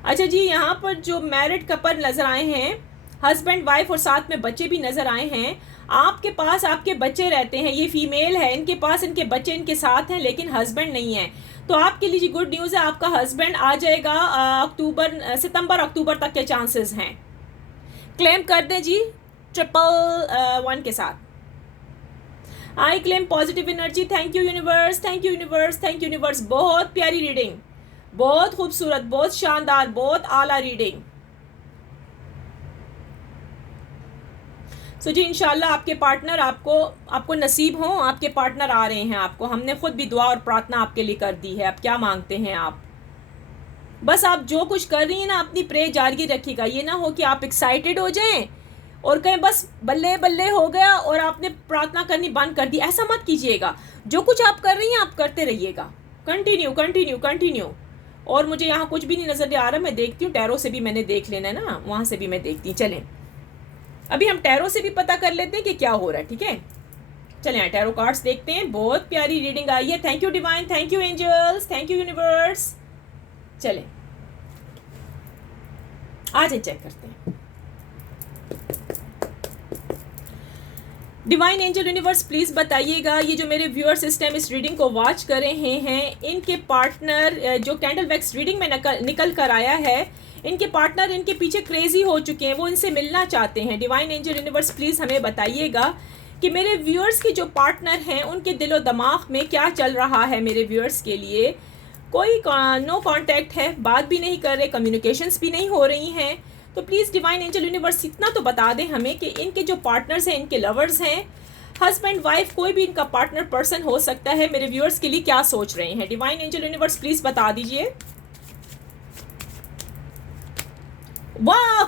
अच्छा जी, यहाँ पर जो मैरिड कपल नजर आए हैं, हस्बैंड वाइफ और साथ में बच्चे भी नजर आए हैं। आपके पास आपके बच्चे रहते हैं, ये फीमेल है, इनके पास इनके बच्चे इनके साथ हैं, लेकिन हस्बैंड नहीं है। तो आपके लिए जी गुड न्यूज़ है, आपका हस्बैंड आ जाएगा। सितंबर अक्टूबर तक के चांसेस हैं। क्लेम कर दें जी 111 के साथ। I claim positive energy. Thank you universe, thank you universe, thank you universe. बहुत प्यारी रीडिंग, बहुत खूबसूरत, बहुत शानदार, बहुत आला रीडिंग। सो जी इंशाल्लाह आपके पार्टनर आपको नसीब हो, आपके पार्टनर आ रहे हैं आपको। हमने खुद भी दुआ और प्रार्थना आपके लिए कर दी है। अब क्या मांगते हैं आप? बस आप जो कुछ कर रही हैं ना, अपनी प्रे जारी रखिएगा। ये ना हो कि आप एक्साइटेड हो जाएं और कहें बस बल्ले बल्ले हो गया और आपने प्रार्थना करनी बंद कर दी। ऐसा मत कीजिएगा। जो कुछ आप कर रही हैं आप करते रहिएगा। Continue continue continue. और मुझे यहाँ कुछ भी नहीं नजर आ रहा, मैं देखती हूँ। टैरो से भी मैंने देख लेना है ना, वहां से भी मैं देखती हूँ। चलें अभी हम टैरो से भी पता कर लेते हैं कि क्या हो रहा है। ठीक है, चलें टैरो कार्ड्स देखते हैं। बहुत प्यारी रीडिंग आई है। Thank you divine, thank you angels, thank you universe. चलें आज चेक करते हैं। डिवाइन एंजल यूनिवर्स प्लीज बताइएगा, ये जो मेरे व्यूअर्स इस टाइम इस रीडिंग को वॉच कर रहे हैं, इनके पार्टनर जो कैंडल वैक्स रीडिंग में निकल कर आया है, इनके पार्टनर इनके पीछे क्रेजी हो चुके हैं, वो इनसे मिलना चाहते हैं। डिवाइन एंजल यूनिवर्स प्लीज हमें बताइएगा कि मेरे व्यूअर्स के जो पार्टनर हैं उनके दिलो दिमाग में क्या चल रहा है। मेरे व्यूअर्स के लिए कोई नो कांटेक्ट है, बात भी नहीं कर रहे, कम्युनिकेशंस भी नहीं हो रही हैं। तो प्लीज़ डिवाइन एंजल यूनिवर्स इतना तो बता दें हमें कि इनके जो पार्टनर्स हैं, इनके लवर्स हैं, हस्बैंड वाइफ, कोई भी इनका पार्टनर पर्सन हो सकता है, मेरे व्यूअर्स के लिए क्या सोच रहे हैं। डिवाइन एंजल यूनिवर्स प्लीज़ बता दीजिए। वाह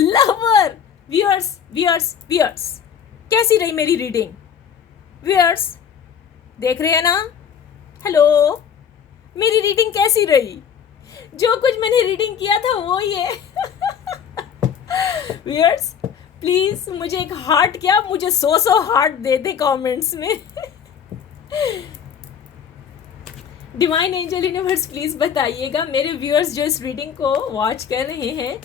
लवर, व्यूअर्स व्यूअर्स व्यूअर्स, कैसी रही मेरी रीडिंग? व्यूअर्स देख रहे हैं ना? हेलो, मेरी रीडिंग कैसी रही? जो कुछ मैंने रीडिंग किया था वो ही है। व्यूअर्स प्लीज मुझे एक हार्ट, क्या मुझे 100 हार्ट दे दे कमेंट्स में। डिवाइन एंजल यूनिवर्स प्लीज बताइएगा, मेरे व्यूअर्स जो इस रीडिंग को वॉच कर रहे हैं,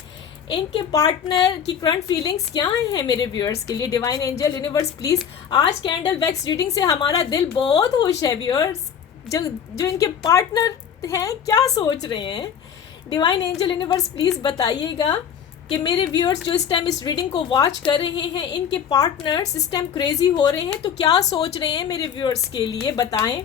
इनके पार्टनर की करंट फीलिंग्स क्या हैं मेरे व्यूअर्स के लिए। डिवाइन एंजल यूनिवर्स प्लीज, आज कैंडल वैक्स रीडिंग से हमारा दिल बहुत खुश है। व्यूअर्स जो इनके पार्टनर हैं क्या सोच रहे हैं। डिवाइन एंजल यूनिवर्स प्लीज बताइएगा कि मेरे व्यूअर्स जो इस टाइम इस रीडिंग को वॉच कर रहे हैं, इनके पार्टनर्स इस टाइम क्रेजी हो रहे हैं, तो क्या सोच रहे हैं मेरे व्यूअर्स के लिए, बताएं।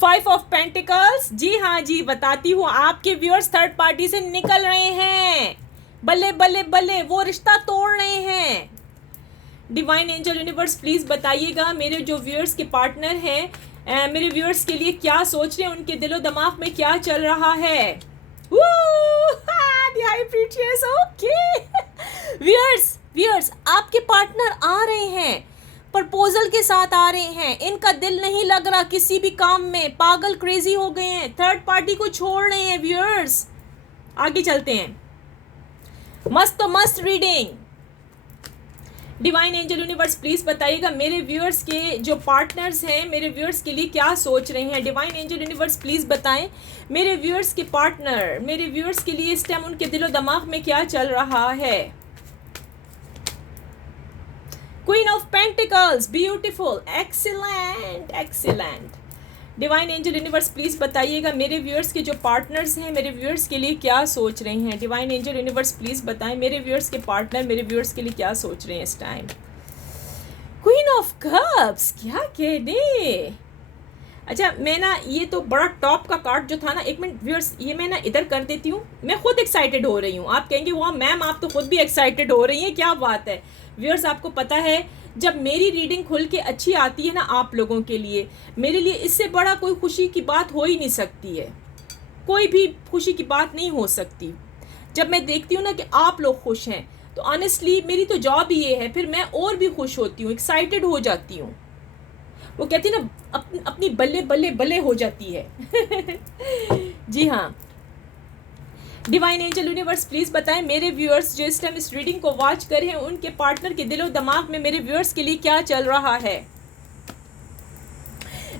5 ऑफ पेंटिकल्स, जी हाँ जी बताती हूँ, आपके व्यूअर्स थर्ड पार्टी से निकल रहे हैं, बल्ले बल्ले बल्ले, वो रिश्ता तोड़ रहे हैं। डिवाइन एंजल यूनिवर्स प्लीज बताइएगा, मेरे जो व्यूअर्स के पार्टनर हैं, मेरे व्यूअर्स के लिए क्या सोच रहे हैं, उनके दिलो दिमाग में क्या चल रहा है। व्यूअर्स आपके पार्टनर आ रहे हैं, प्रपोजल के साथ आ रहे हैं, इनका दिल नहीं लग रहा किसी भी काम में, पागल क्रेजी हो गए हैं, थर्ड पार्टी को छोड़ रहे हैं। व्यूअर्स आगे चलते हैं, मस्त तो मस्त reading. Divine angel universe please बताइएगा, मेरे व्यूअर्स के जो पार्टनर्स हैं, मेरे व्यूअर्स के लिए क्या सोच रहे हैं। डिवाइन एंजल यूनिवर्स प्लीज बताएं, मेरे व्यूअर्स के पार्टनर, मेरे व्यूअर्स के लिए इस टाइम उनके दिलो दिमाग में क्या चल रहा है। Queen of pentacles, beautiful, excellent excellent. Divine angel universe please बताइएगा, मेरे व्यूअर्स के जो पार्टनर्स हैं, मेरे व्यूअर्स के लिए क्या सोच रहे हैं। डिवाइन एंजल यूनिवर्स प्लीज बताएं, मेरे व्यूअर्स के पार्टनर मेरे व्यूअर्स के लिए क्या सोच रहे हैं इस टाइम। क्वीन ऑफ कप्स, क्या कहने। अच्छा मैं ना, ये तो बड़ा टॉप का कार्ड जो था ना, एक मिनट व्यूअर्स, ये मैं ना इधर कर देती हूँ, मैं खुद एक्साइटेड हो रही हूँ। आप कहेंगे वाह मैम आप तो खुद भी एक्साइटेड हो रही हैं, क्या बात है। व्यूअर्स आपको पता है, जब मेरी रीडिंग खुल के अच्छी आती है ना आप लोगों के लिए, मेरे लिए इससे बड़ा कोई खुशी की बात हो ही नहीं सकती है। कोई भी खुशी की बात नहीं हो सकती। जब मैं देखती हूँ ना कि आप लोग खुश हैं, तो ऑनेस्टली मेरी तो जॉब ही ये है, फिर मैं और भी खुश होती हूँ, एक्साइटेड हो जाती हूँ। वो कहती है ना अपनी बल्ले बल्ले बल्ले हो जाती है। जी हाँ। डिवाइन एंजल यूनिवर्स प्लीज बताएं, मेरे व्यूअर्स जो इस टाइम इस रीडिंग को वॉच कर रहे हैं, उनके पार्टनर के दिलो दिमाग में मेरे व्यूअर्स के लिए क्या चल रहा है।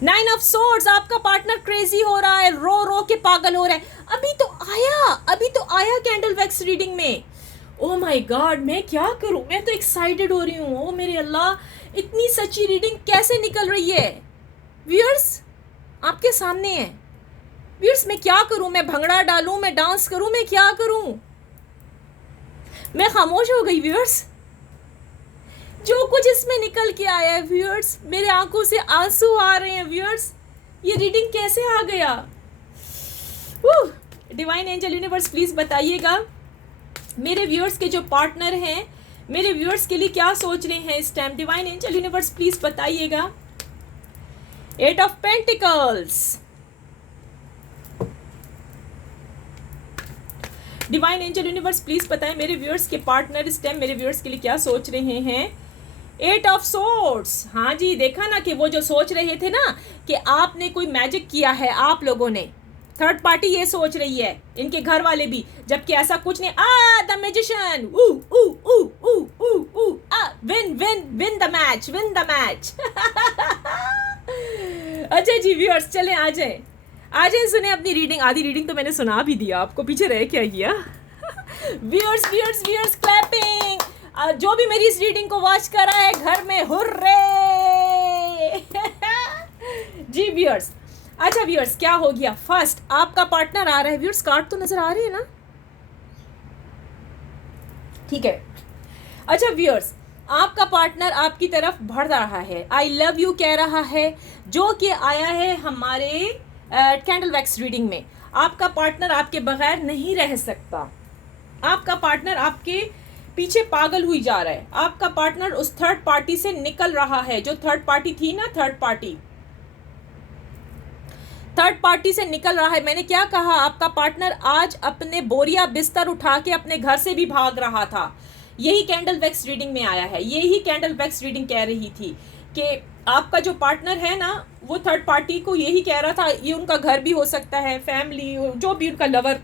9 ऑफ सोर्ड्स, आपका पार्टनर क्रेजी हो रहा है, रो रो के पागल हो रहा है। अभी तो आया कैंडल वैक्स रीडिंग में। ओ माय गॉड, मैं क्या करूं, मैं तो एक्साइटेड हो रही हूँ। ओ मेरे अल्लाह, इतनी सच्ची रीडिंग कैसे निकल रही है। व्यूअर्स आपके सामने है। व्यूअर्स मैं क्या करूं, मैं भंगड़ा डालूं, मैं डांस करूं, मैं क्या करूं। मैं खामोश हो गई व्यूअर्स। जो कुछ इसमें निकल के आया है व्यूअर्स, मेरे आंखों से आंसू आ रहे हैं व्यूअर्स। ये रीडिंग कैसे आ गया। डिवाइन एंजल यूनिवर्स प्लीज बताइएगा, मेरे व्यूअर्स के जो पार्टनर हैं, मेरे व्यूअर्स के लिए क्या सोच रहे हैं इस time? Divine angel universe please बताइएगा। 8 of pentacles, divine angel universe please बताएं मेरे व्यूअर्स के पार्टनर इस टाइम मेरे व्यूअर्स के लिए क्या सोच रहे हैं। 8 ऑफ सोर्ड्स, हाँ जी, देखा ना कि वो जो सोच रहे थे ना कि आपने कोई मैजिक किया है, आप लोगों ने, थर्ड पार्टी ये सोच रही है, इनके घर वाले भी, जबकि ऐसा कुछ नहीं। The magician, win win win the match, win the match. अच्छा जी व्यूअर्स, चले आ जाए सुने अपनी रीडिंग। आधी रीडिंग तो मैंने सुना भी दिया आपको, पीछे रह क्या गया। व्यूअर्स व्यूअर्स व्यूअर्स क्लैपिंग, जो भी मेरी इस रीडिंग को वॉच कर रहा है घर में हुर्रे। जी व्यूअर्स, अच्छा व्यूअर्स क्या हो गया, फर्स्ट आपका पार्टनर आ रहा है। व्यूअर्स कार्ड तो नजर आ रही है ना, ठीक है। अच्छा व्यूअर्स, आपका पार्टनर आपकी तरफ बढ़ रहा है, आई लव यू कह रहा है, जो कि आया है हमारे कैंडल वैक्स रीडिंग में। आपका पार्टनर आपके बगैर नहीं रह सकता, आपका पार्टनर आपके पीछे पागल हुई जा रहा है, आपका पार्टनर उस थर्ड पार्टी से निकल रहा है, जो थर्ड पार्टी थी ना, थर्ड पार्टी से निकल रहा है। मैंने क्या कहा, आपका पार्टनर आज अपने बोरिया बिस्तर उठा के अपने घर से भी भाग रहा था। यही कैंडल वैक्स रीडिंग में आया है, यही कैंडल वैक्स रीडिंग कह रही थी कि आपका जो पार्टनर है ना, वो थर्ड पार्टी को यही कह रहा था, ये उनका घर भी हो सकता है, फैमिली, जो भी उनका लवर,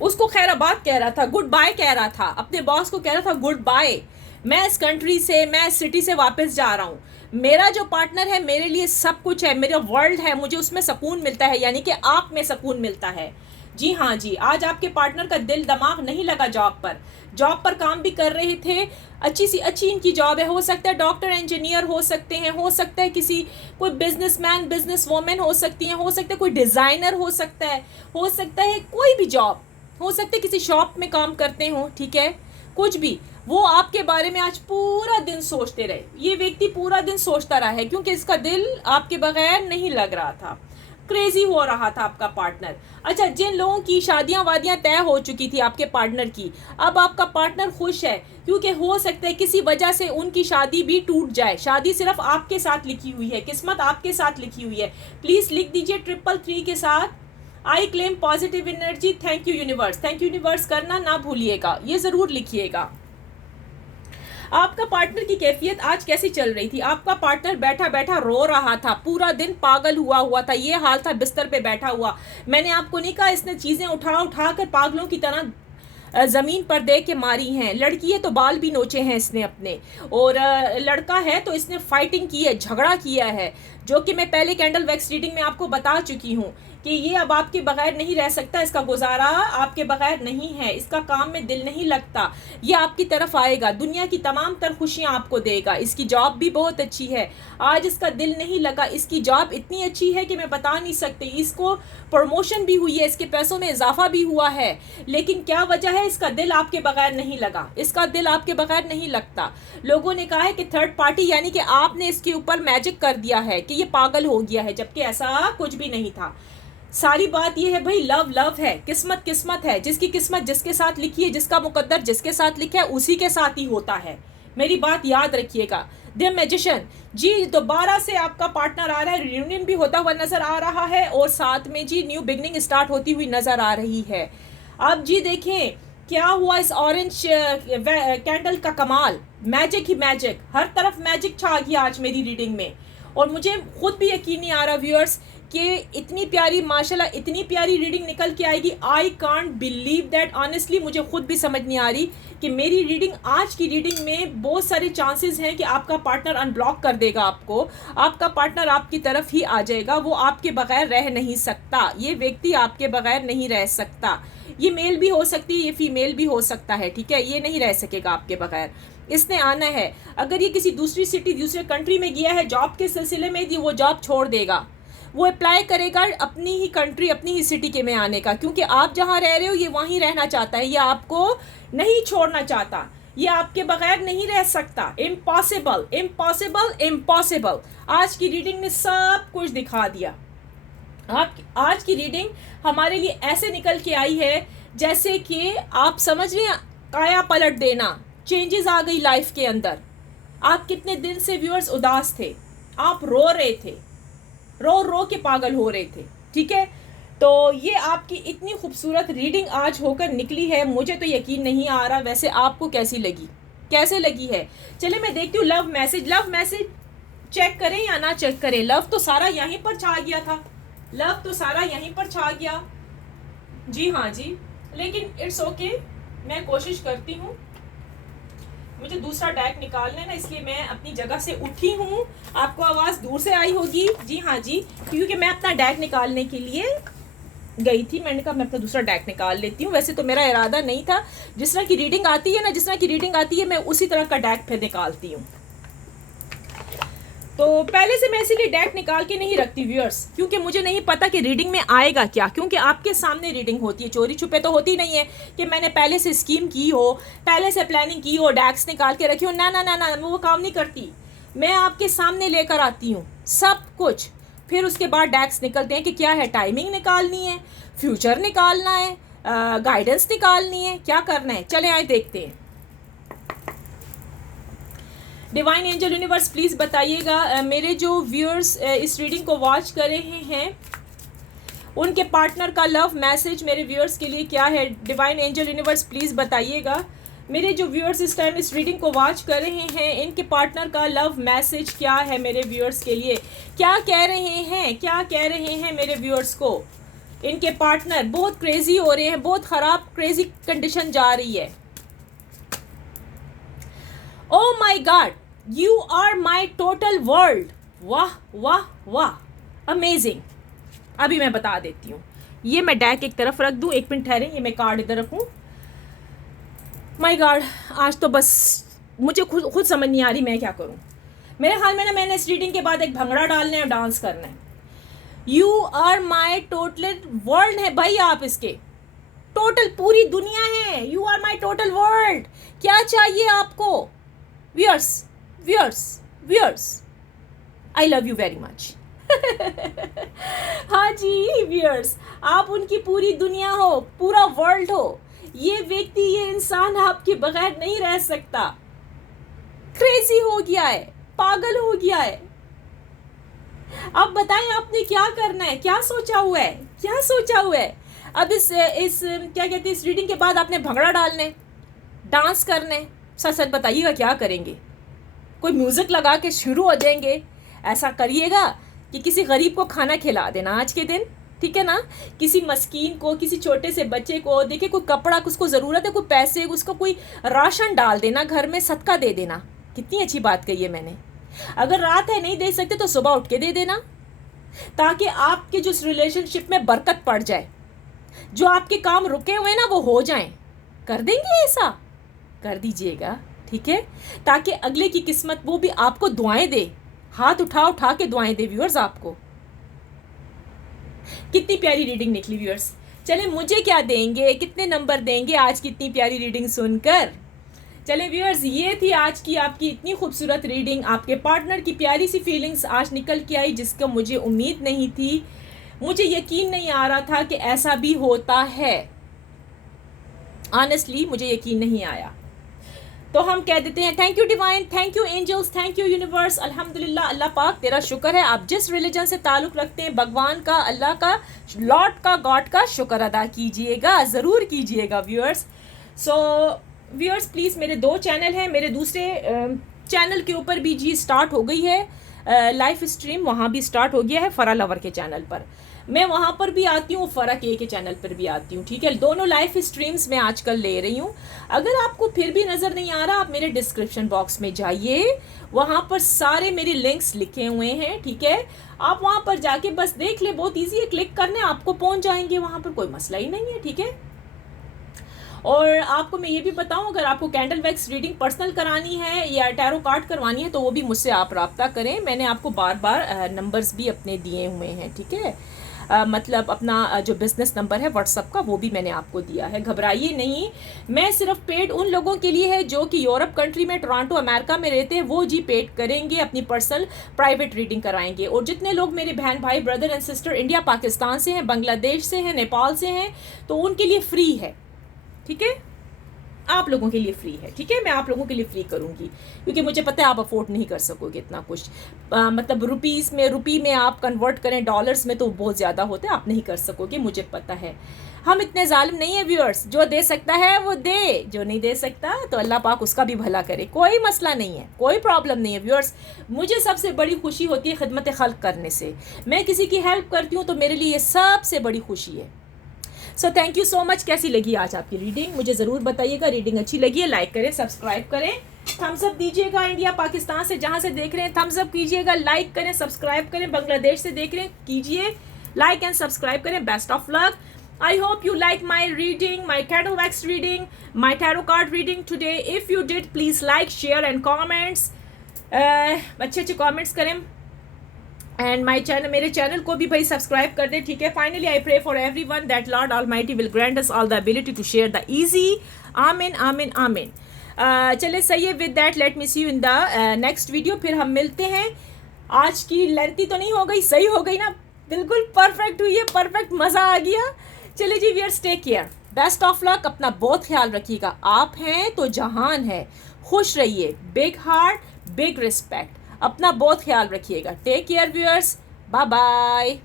उसको खैराबाद कह रहा था, गुड बाय कह रहा था, अपने बॉस को कह रहा था गुड बाय, मैं इस कंट्री से, मैं इस सिटी से वापस जा रहा हूँ, मेरा जो पार्टनर है मेरे लिए सब कुछ है, मेरा वर्ल्ड है, मुझे उसमें सुकून मिलता है, यानी कि आप में सुकून मिलता है। जी हाँ जी, आज आपके पार्टनर का दिल दिमाग नहीं लगा जॉब पर काम भी कर रहे थे, अच्छी सी अच्छी इनकी जॉब है, हो सकता है डॉक्टर इंजीनियर हो सकते हैं, हो सकता है किसी कोई बिजनेसमैन बिजनेस वोमेन हो सकती हैं, हो सकता है कोई डिज़ाइनर हो सकता है कोई भी जॉब हो सकता है, किसी शॉप में काम करते हो, ठीक है, कुछ भी, वो आपके बारे में आज पूरा दिन सोचते रहे, ये व्यक्ति पूरा दिन सोचता रहा है, क्योंकि इसका दिल आपके बगैर नहीं लग रहा था, क्रेजी हो रहा था आपका पार्टनर। अच्छा, जिन लोगों की शादियां वादियां तय हो चुकी थी आपके पार्टनर की, अब आपका पार्टनर खुश है, क्योंकि हो सकता है किसी वजह से उनकी शादी भी टूट जाए, शादी सिर्फ आपके साथ लिखी हुई है, किस्मत आपके साथ लिखी हुई है। प्लीज लिख दीजिए 333 के साथ, I claim positive energy, thank you universe करना ना भूलिएगा, ये जरूर लिखिएगा। आपका पार्टनर की कैफियत आज कैसी चल रही थी? आपका पार्टनर बैठा बैठा रो रहा था, पूरा दिन पागल हुआ था, ये हाल था बिस्तर पे बैठा हुआ। मैंने आपको नहीं कहा इसने चीजें उठा कर पागलों की तरह जमीन पर दे के मारी हैं। लड़की है तो बाल भी नोचे हैं इसने अपने, और लड़का है तो इसने फाइटिंग की है, झगड़ा किया है, जो कि मैं पहले कैंडल वैक्स रीडिंग में आपको बता चुकी हूँ कि ये अब आपके बगैर नहीं रह सकता, इसका गुजारा आपके बगैर नहीं है, इसका काम में दिल नहीं लगता, ये आपकी तरफ आएगा, दुनिया की तमाम तर खुशियाँ आपको देगा, इसकी जॉब भी बहुत अच्छी है, आज इसका दिल नहीं लगा, इसकी जॉब इतनी अच्छी है कि मैं बता नहीं सकती, इसको प्रमोशन भी हुई है, इसके पैसों में इजाफा भी हुआ है, लेकिन क्या वजह है, इसका दिल आपके बगैर नहीं लगा, इसका दिल आपके बगैर नहीं लगता। लोगों ने कहा है कि थर्ड पार्टी, यानी कि आपने इसके ऊपर मैजिक कर दिया है कि ये पागल हो गया है, जबकि ऐसा कुछ भी नहीं था। सारी बात ये है भाई, लव है, किस्मत है, जिसकी किस्मत जिसके साथ लिखी है, जिसका मुकद्दर जिसके साथ लिखा है उसी के साथ ही होता है, मेरी बात याद रखिएगा। द मैजिशियन जी, दोबारा से आपका पार्टनर आ रहा है, रियूनियन भी होता हुआ नजर आ रहा है, और साथ में जी न्यू बिगनिंग स्टार्ट होती हुई नजर आ रही है। अब जी देखें क्या हुआ इस ऑरेंज कैंडल का कमाल, मैजिक ही मैजिक, हर तरफ मैजिक छा गया आज मेरी रीडिंग में, और मुझे खुद भी यकीन नहीं आ रहा व्यूअर्स कि इतनी प्यारी, माशाल्लाह इतनी प्यारी रीडिंग निकल के आएगी। I can't believe that, honestly मुझे खुद भी समझ नहीं आ रही कि मेरी रीडिंग, आज की रीडिंग में बहुत सारे चांसेस हैं कि आपका पार्टनर अनब्लॉक कर देगा आपको, आपका पार्टनर आपकी तरफ ही आ जाएगा, वो आपके बगैर रह नहीं सकता, ये व्यक्ति आपके बगैर नहीं रह सकता, ये मेल भी हो सकती है, ये फीमेल भी हो सकता है, ठीक है, ये नहीं रह सकेगा आपके बगैर, इसने आना है। अगर ये किसी दूसरी सिटी, दूसरे कंट्री में गया है जॉब के सिलसिले में, वो जॉब छोड़ देगा, वो अप्लाई करेगा अपनी ही कंट्री, अपनी ही सिटी के में आने का, क्योंकि आप जहाँ रह रहे हो ये वहीं रहना चाहता है, ये आपको नहीं छोड़ना चाहता, ये आपके बगैर नहीं रह सकता। इम्पॉसिबल इम्पॉसिबल इम्पॉसिबल, आज की रीडिंग ने सब कुछ दिखा दिया। आज की रीडिंग हमारे लिए ऐसे निकल के आई है जैसे कि आप समझ रहे हैं, काया पलट देना, चेंजेस आ गई लाइफ के अंदर। आप कितने दिन से व्यूअर्स उदास थे, आप रो रहे थे, रो रो के पागल हो रहे थे, ठीक है। तो ये आपकी इतनी खूबसूरत रीडिंग आज होकर निकली है, मुझे तो यकीन नहीं आ रहा। वैसे आपको कैसी लगी, कैसे लगी है? चलिए मैं देखती हूँ। लव मैसेज चेक करें या ना चेक करें? लव तो सारा यहीं पर छा गया था, लव तो सारा यहीं पर छा गया। जी हाँ जी, लेकिन इट्स ओके, मैं कोशिश करती हूँ। मुझे दूसरा डेक निकालना है ना, इसलिए मैं अपनी जगह से उठी हूँ। आपको आवाज़ दूर से आई होगी। जी हाँ जी, क्योंकि मैं अपना डेक निकालने के लिए गई थी। मैंने कहा मैं अपना दूसरा डेक निकाल लेती हूँ। वैसे तो मेरा इरादा नहीं था, जिस तरह की रीडिंग आती है ना, जिस तरह की रीडिंग आती है मैं उसी तरह का डेक फिर निकालती हूँ। तो पहले से मैं इसीलिए डेक निकाल के नहीं रखती व्यूअर्स, क्योंकि मुझे नहीं पता कि रीडिंग में आएगा क्या। क्योंकि आपके सामने रीडिंग होती है, चोरी छुपे तो होती नहीं है कि मैंने पहले से स्कीम की हो, पहले से प्लानिंग की हो, डेक्स निकाल के रखी हो। ना ना ना ना, वो काम नहीं करती। मैं आपके सामने लेकर आती हूँ सब कुछ, फिर उसके बाद डेक्स निकलते हैं कि क्या है, टाइमिंग निकालनी है, फ्यूचर निकालना है, गाइडेंस निकालनी है, क्या करना है। चले आए देखते हैं। डिवाइन एंजल यूनिवर्स प्लीज़ बताइएगा, मेरे जो व्यूअर्स इस रीडिंग को वॉच कर रहे हैं उनके पार्टनर का लव मैसेज मेरे व्यूअर्स के लिए क्या है? डिवाइन एंजल यूनिवर्स प्लीज़ बताइएगा। मेरे जो व्यूअर्स इस टाइम इस रीडिंग को वॉच कर रहे हैं, इनके पार्टनर का लव मैसेज क्या है मेरे व्यूअर्स के लिए? क्या कह रहे हैं, क्या कह रहे हैं मेरे व्यूअर्स को? इनके पार्टनर बहुत क्रेजी हो रहे हैं, बहुत ख़राब क्रेजी कंडीशन जा रही है। Oh my God, you are my total world. वाह वाह वाह, अमेजिंग। अभी मैं बता देती हूँ। ये मैं डेक एक तरफ रख दूँ, एक मिनट ठहरें, ये मैं कार्ड इधर रखूँ। माई गॉड, आज तो बस मुझे खुद समझ नहीं आ रही मैं क्या करूँ। मेरे ख्याल में ना मैंने इस रीडिंग के बाद एक भंगड़ा डालना है और डांस करना है। You are my total world है भाई, आप इसके टोटल पूरी दुनिया है। You are my total world. क्या चाहिए आपको viewers? Viewers I love you very much. हाँ जी व्यूअर्स, आप उनकी पूरी दुनिया हो, पूरा वर्ल्ड हो। ये व्यक्ति, ये इंसान आपके बगैर नहीं रह सकता। क्रेजी हो गया है, पागल हो गया है। अब बताएं आपने क्या करना है, क्या सोचा हुआ है, क्या सोचा हुआ है? अब इस क्या कहते हैं, इस रीडिंग के बाद आपने भंगड़ा डालने, डांस करने। सच सच बताइएगा क्या करेंगे? कोई म्यूज़िक लगा के शुरू हो जाएंगे? ऐसा करिएगा कि किसी गरीब को खाना खिला देना आज के दिन, ठीक है ना? किसी मस्कीन को, किसी छोटे से बच्चे को, देखिए कोई कपड़ा उसको ज़रूरत है, कोई पैसे, उसको कोई राशन डाल देना, घर में सदका दे देना। कितनी अच्छी बात कही है मैंने। अगर रात है नहीं दे सकते तो सुबह उठ के दे देना, ताकि आपके जो रिलेशनशिप में बरकत पड़ जाए, जो आपके काम रुके हुए ना वो हो जाएं। कर देंगे ऐसा? कर दीजिएगा, ठीक है, ताकि अगले की किस्मत वो भी आपको दुआएं दे, हाथ उठा उठा के दुआएं दे व्यूअर्स आपको। कितनी प्यारी रीडिंग निकली व्यूअर्स। चले मुझे क्या देंगे, कितने नंबर देंगे आज की इतनी प्यारी रीडिंग सुनकर? चले व्यूअर्स, ये थी आज की आपकी इतनी खूबसूरत रीडिंग। आपके पार्टनर की प्यारी सी फीलिंग्स आज निकल के आई, जिसका मुझे उम्मीद नहीं थी। मुझे यकीन नहीं आ रहा था कि ऐसा भी होता है। ऑनेस्टली मुझे यकीन नहीं आया। तो हम कह देते हैं thank you divine, thank you angels, thank you universe. अल्हम्दुलिल्लाह, अल्लाह पाक तेरा शुक्र है। आप जिस रिलीजन से ताल्लुक़ रखते हैं, भगवान का, अल्लाह का, लॉर्ड का, गॉड का शुक्र अदा कीजिएगा, ज़रूर कीजिएगा व्यूअर्स। सो व्यूअर्स प्लीज़, मेरे 2 चैनल हैं। मेरे दूसरे चैनल के ऊपर भी जी स्टार्ट हो गई है लाइव स्ट्रीम, वहाँ भी स्टार्ट हो गया है फरा लवर के चैनल पर। मैं वहाँ पर भी आती हूँ, फ़रा के चैनल पर भी आती हूँ, ठीक है। दोनों लाइव स्ट्रीम्स मैं आजकल ले रही हूँ। अगर आपको फिर भी नज़र नहीं आ रहा, आप मेरे डिस्क्रिप्शन बॉक्स में जाइए, वहाँ पर सारे मेरे लिंक्स लिखे हुए हैं, ठीक है। आप वहाँ पर जाके बस देख ले, बहुत ईजी है, क्लिक करने आपको पहुँच जाएंगे, वहाँ पर कोई मसला ही नहीं है, ठीक है। और आपको मैं ये भी बताऊं, अगर आपको कैंडल वैक्स रीडिंग पर्सनल करानी है या टैरो कार्ड करवानी है तो वो भी मुझसे आप रब्ता करें। मैंने आपको बार बार नंबर्स भी अपने दिए हुए हैं, ठीक है। मतलब अपना जो बिज़नेस नंबर है व्हाट्सअप का, वो भी मैंने आपको दिया है, घबराइए नहीं। मैं सिर्फ पेड उन लोगों के लिए है जो कि यूरोप कंट्री में, टोरंटो अमेरिका में रहते हैं, वो जी पेड करेंगे, अपनी पर्सनल प्राइवेट रीडिंग कराएंगे। और जितने लोग मेरे बहन भाई, brother and sister India Pakistan से हैं, बांग्लादेश से हैं, नेपाल से हैं, तो उनके लिए फ्री है, ठीक है, आप लोगों के लिए फ्री है, ठीक है, मैं आप लोगों के लिए फ्री करूंगी क्योंकि मुझे पता है आप अफोर्ड नहीं कर सकोगे इतना कुछ। मतलब रुपी में आप कन्वर्ट करें डॉलर्स में तो बहुत ज़्यादा होते हैं, आप नहीं कर सकोगे, मुझे पता है। हम इतने जालिम नहीं है व्यूअर्स, जो दे सकता है वो दे, जो नहीं दे सकता तो अल्लाह पाक उसका भी भला करे, कोई मसला नहीं है, कोई प्रॉब्लम नहीं है व्यूअर्स। मुझे सबसे बड़ी खुशी होती है खिदमत खल्क करने से, मैं किसी की हेल्प करती हूँ तो मेरे लिए ये सबसे बड़ी खुशी है। So thank you so much. कैसी लगी आज आपकी रीडिंग मुझे ज़रूर बताइएगा, रीडिंग अच्छी लगी है लाइक करें, सब्सक्राइब करें, थम्स अप दीजिएगा। इंडिया पाकिस्तान से जहाँ से देख रहे हैं थम्स अप कीजिएगा, लाइक करें, सब्सक्राइब करें। बांग्लादेश से देख रहे हैं कीजिए लाइक एंड सब्सक्राइब करें। Best of luck. I hope you like my reading, my candle wax reading, my tarot card reading today. If you did, please like, share and comments. अच्छे comments करें एंड माई चैनल, मेरे चैनल को भी भाई सब्सक्राइब कर दे, ठीक है। Finally I pray for everyone that Lord almighty will grant us all the ability to share the easy. आमीन आमीन आमीन। चले सही है, with that let me see you in the next video. फिर हम मिलते हैं। आज की लेंथी तो नहीं हो गई, सही हो गई ना, बिल्कुल परफेक्ट हुई है, परफेक्ट, मज़ा आ गया। चलिए जी viewers, take care, best of luck, अपना बहुत ख्याल रखिएगा। आप हैं तो जहान है, खुश रहिए, बिग हार्ट बिग रिस्पेक्ट, अपना बहुत ख्याल रखिएगा। Take care viewers, bye bye.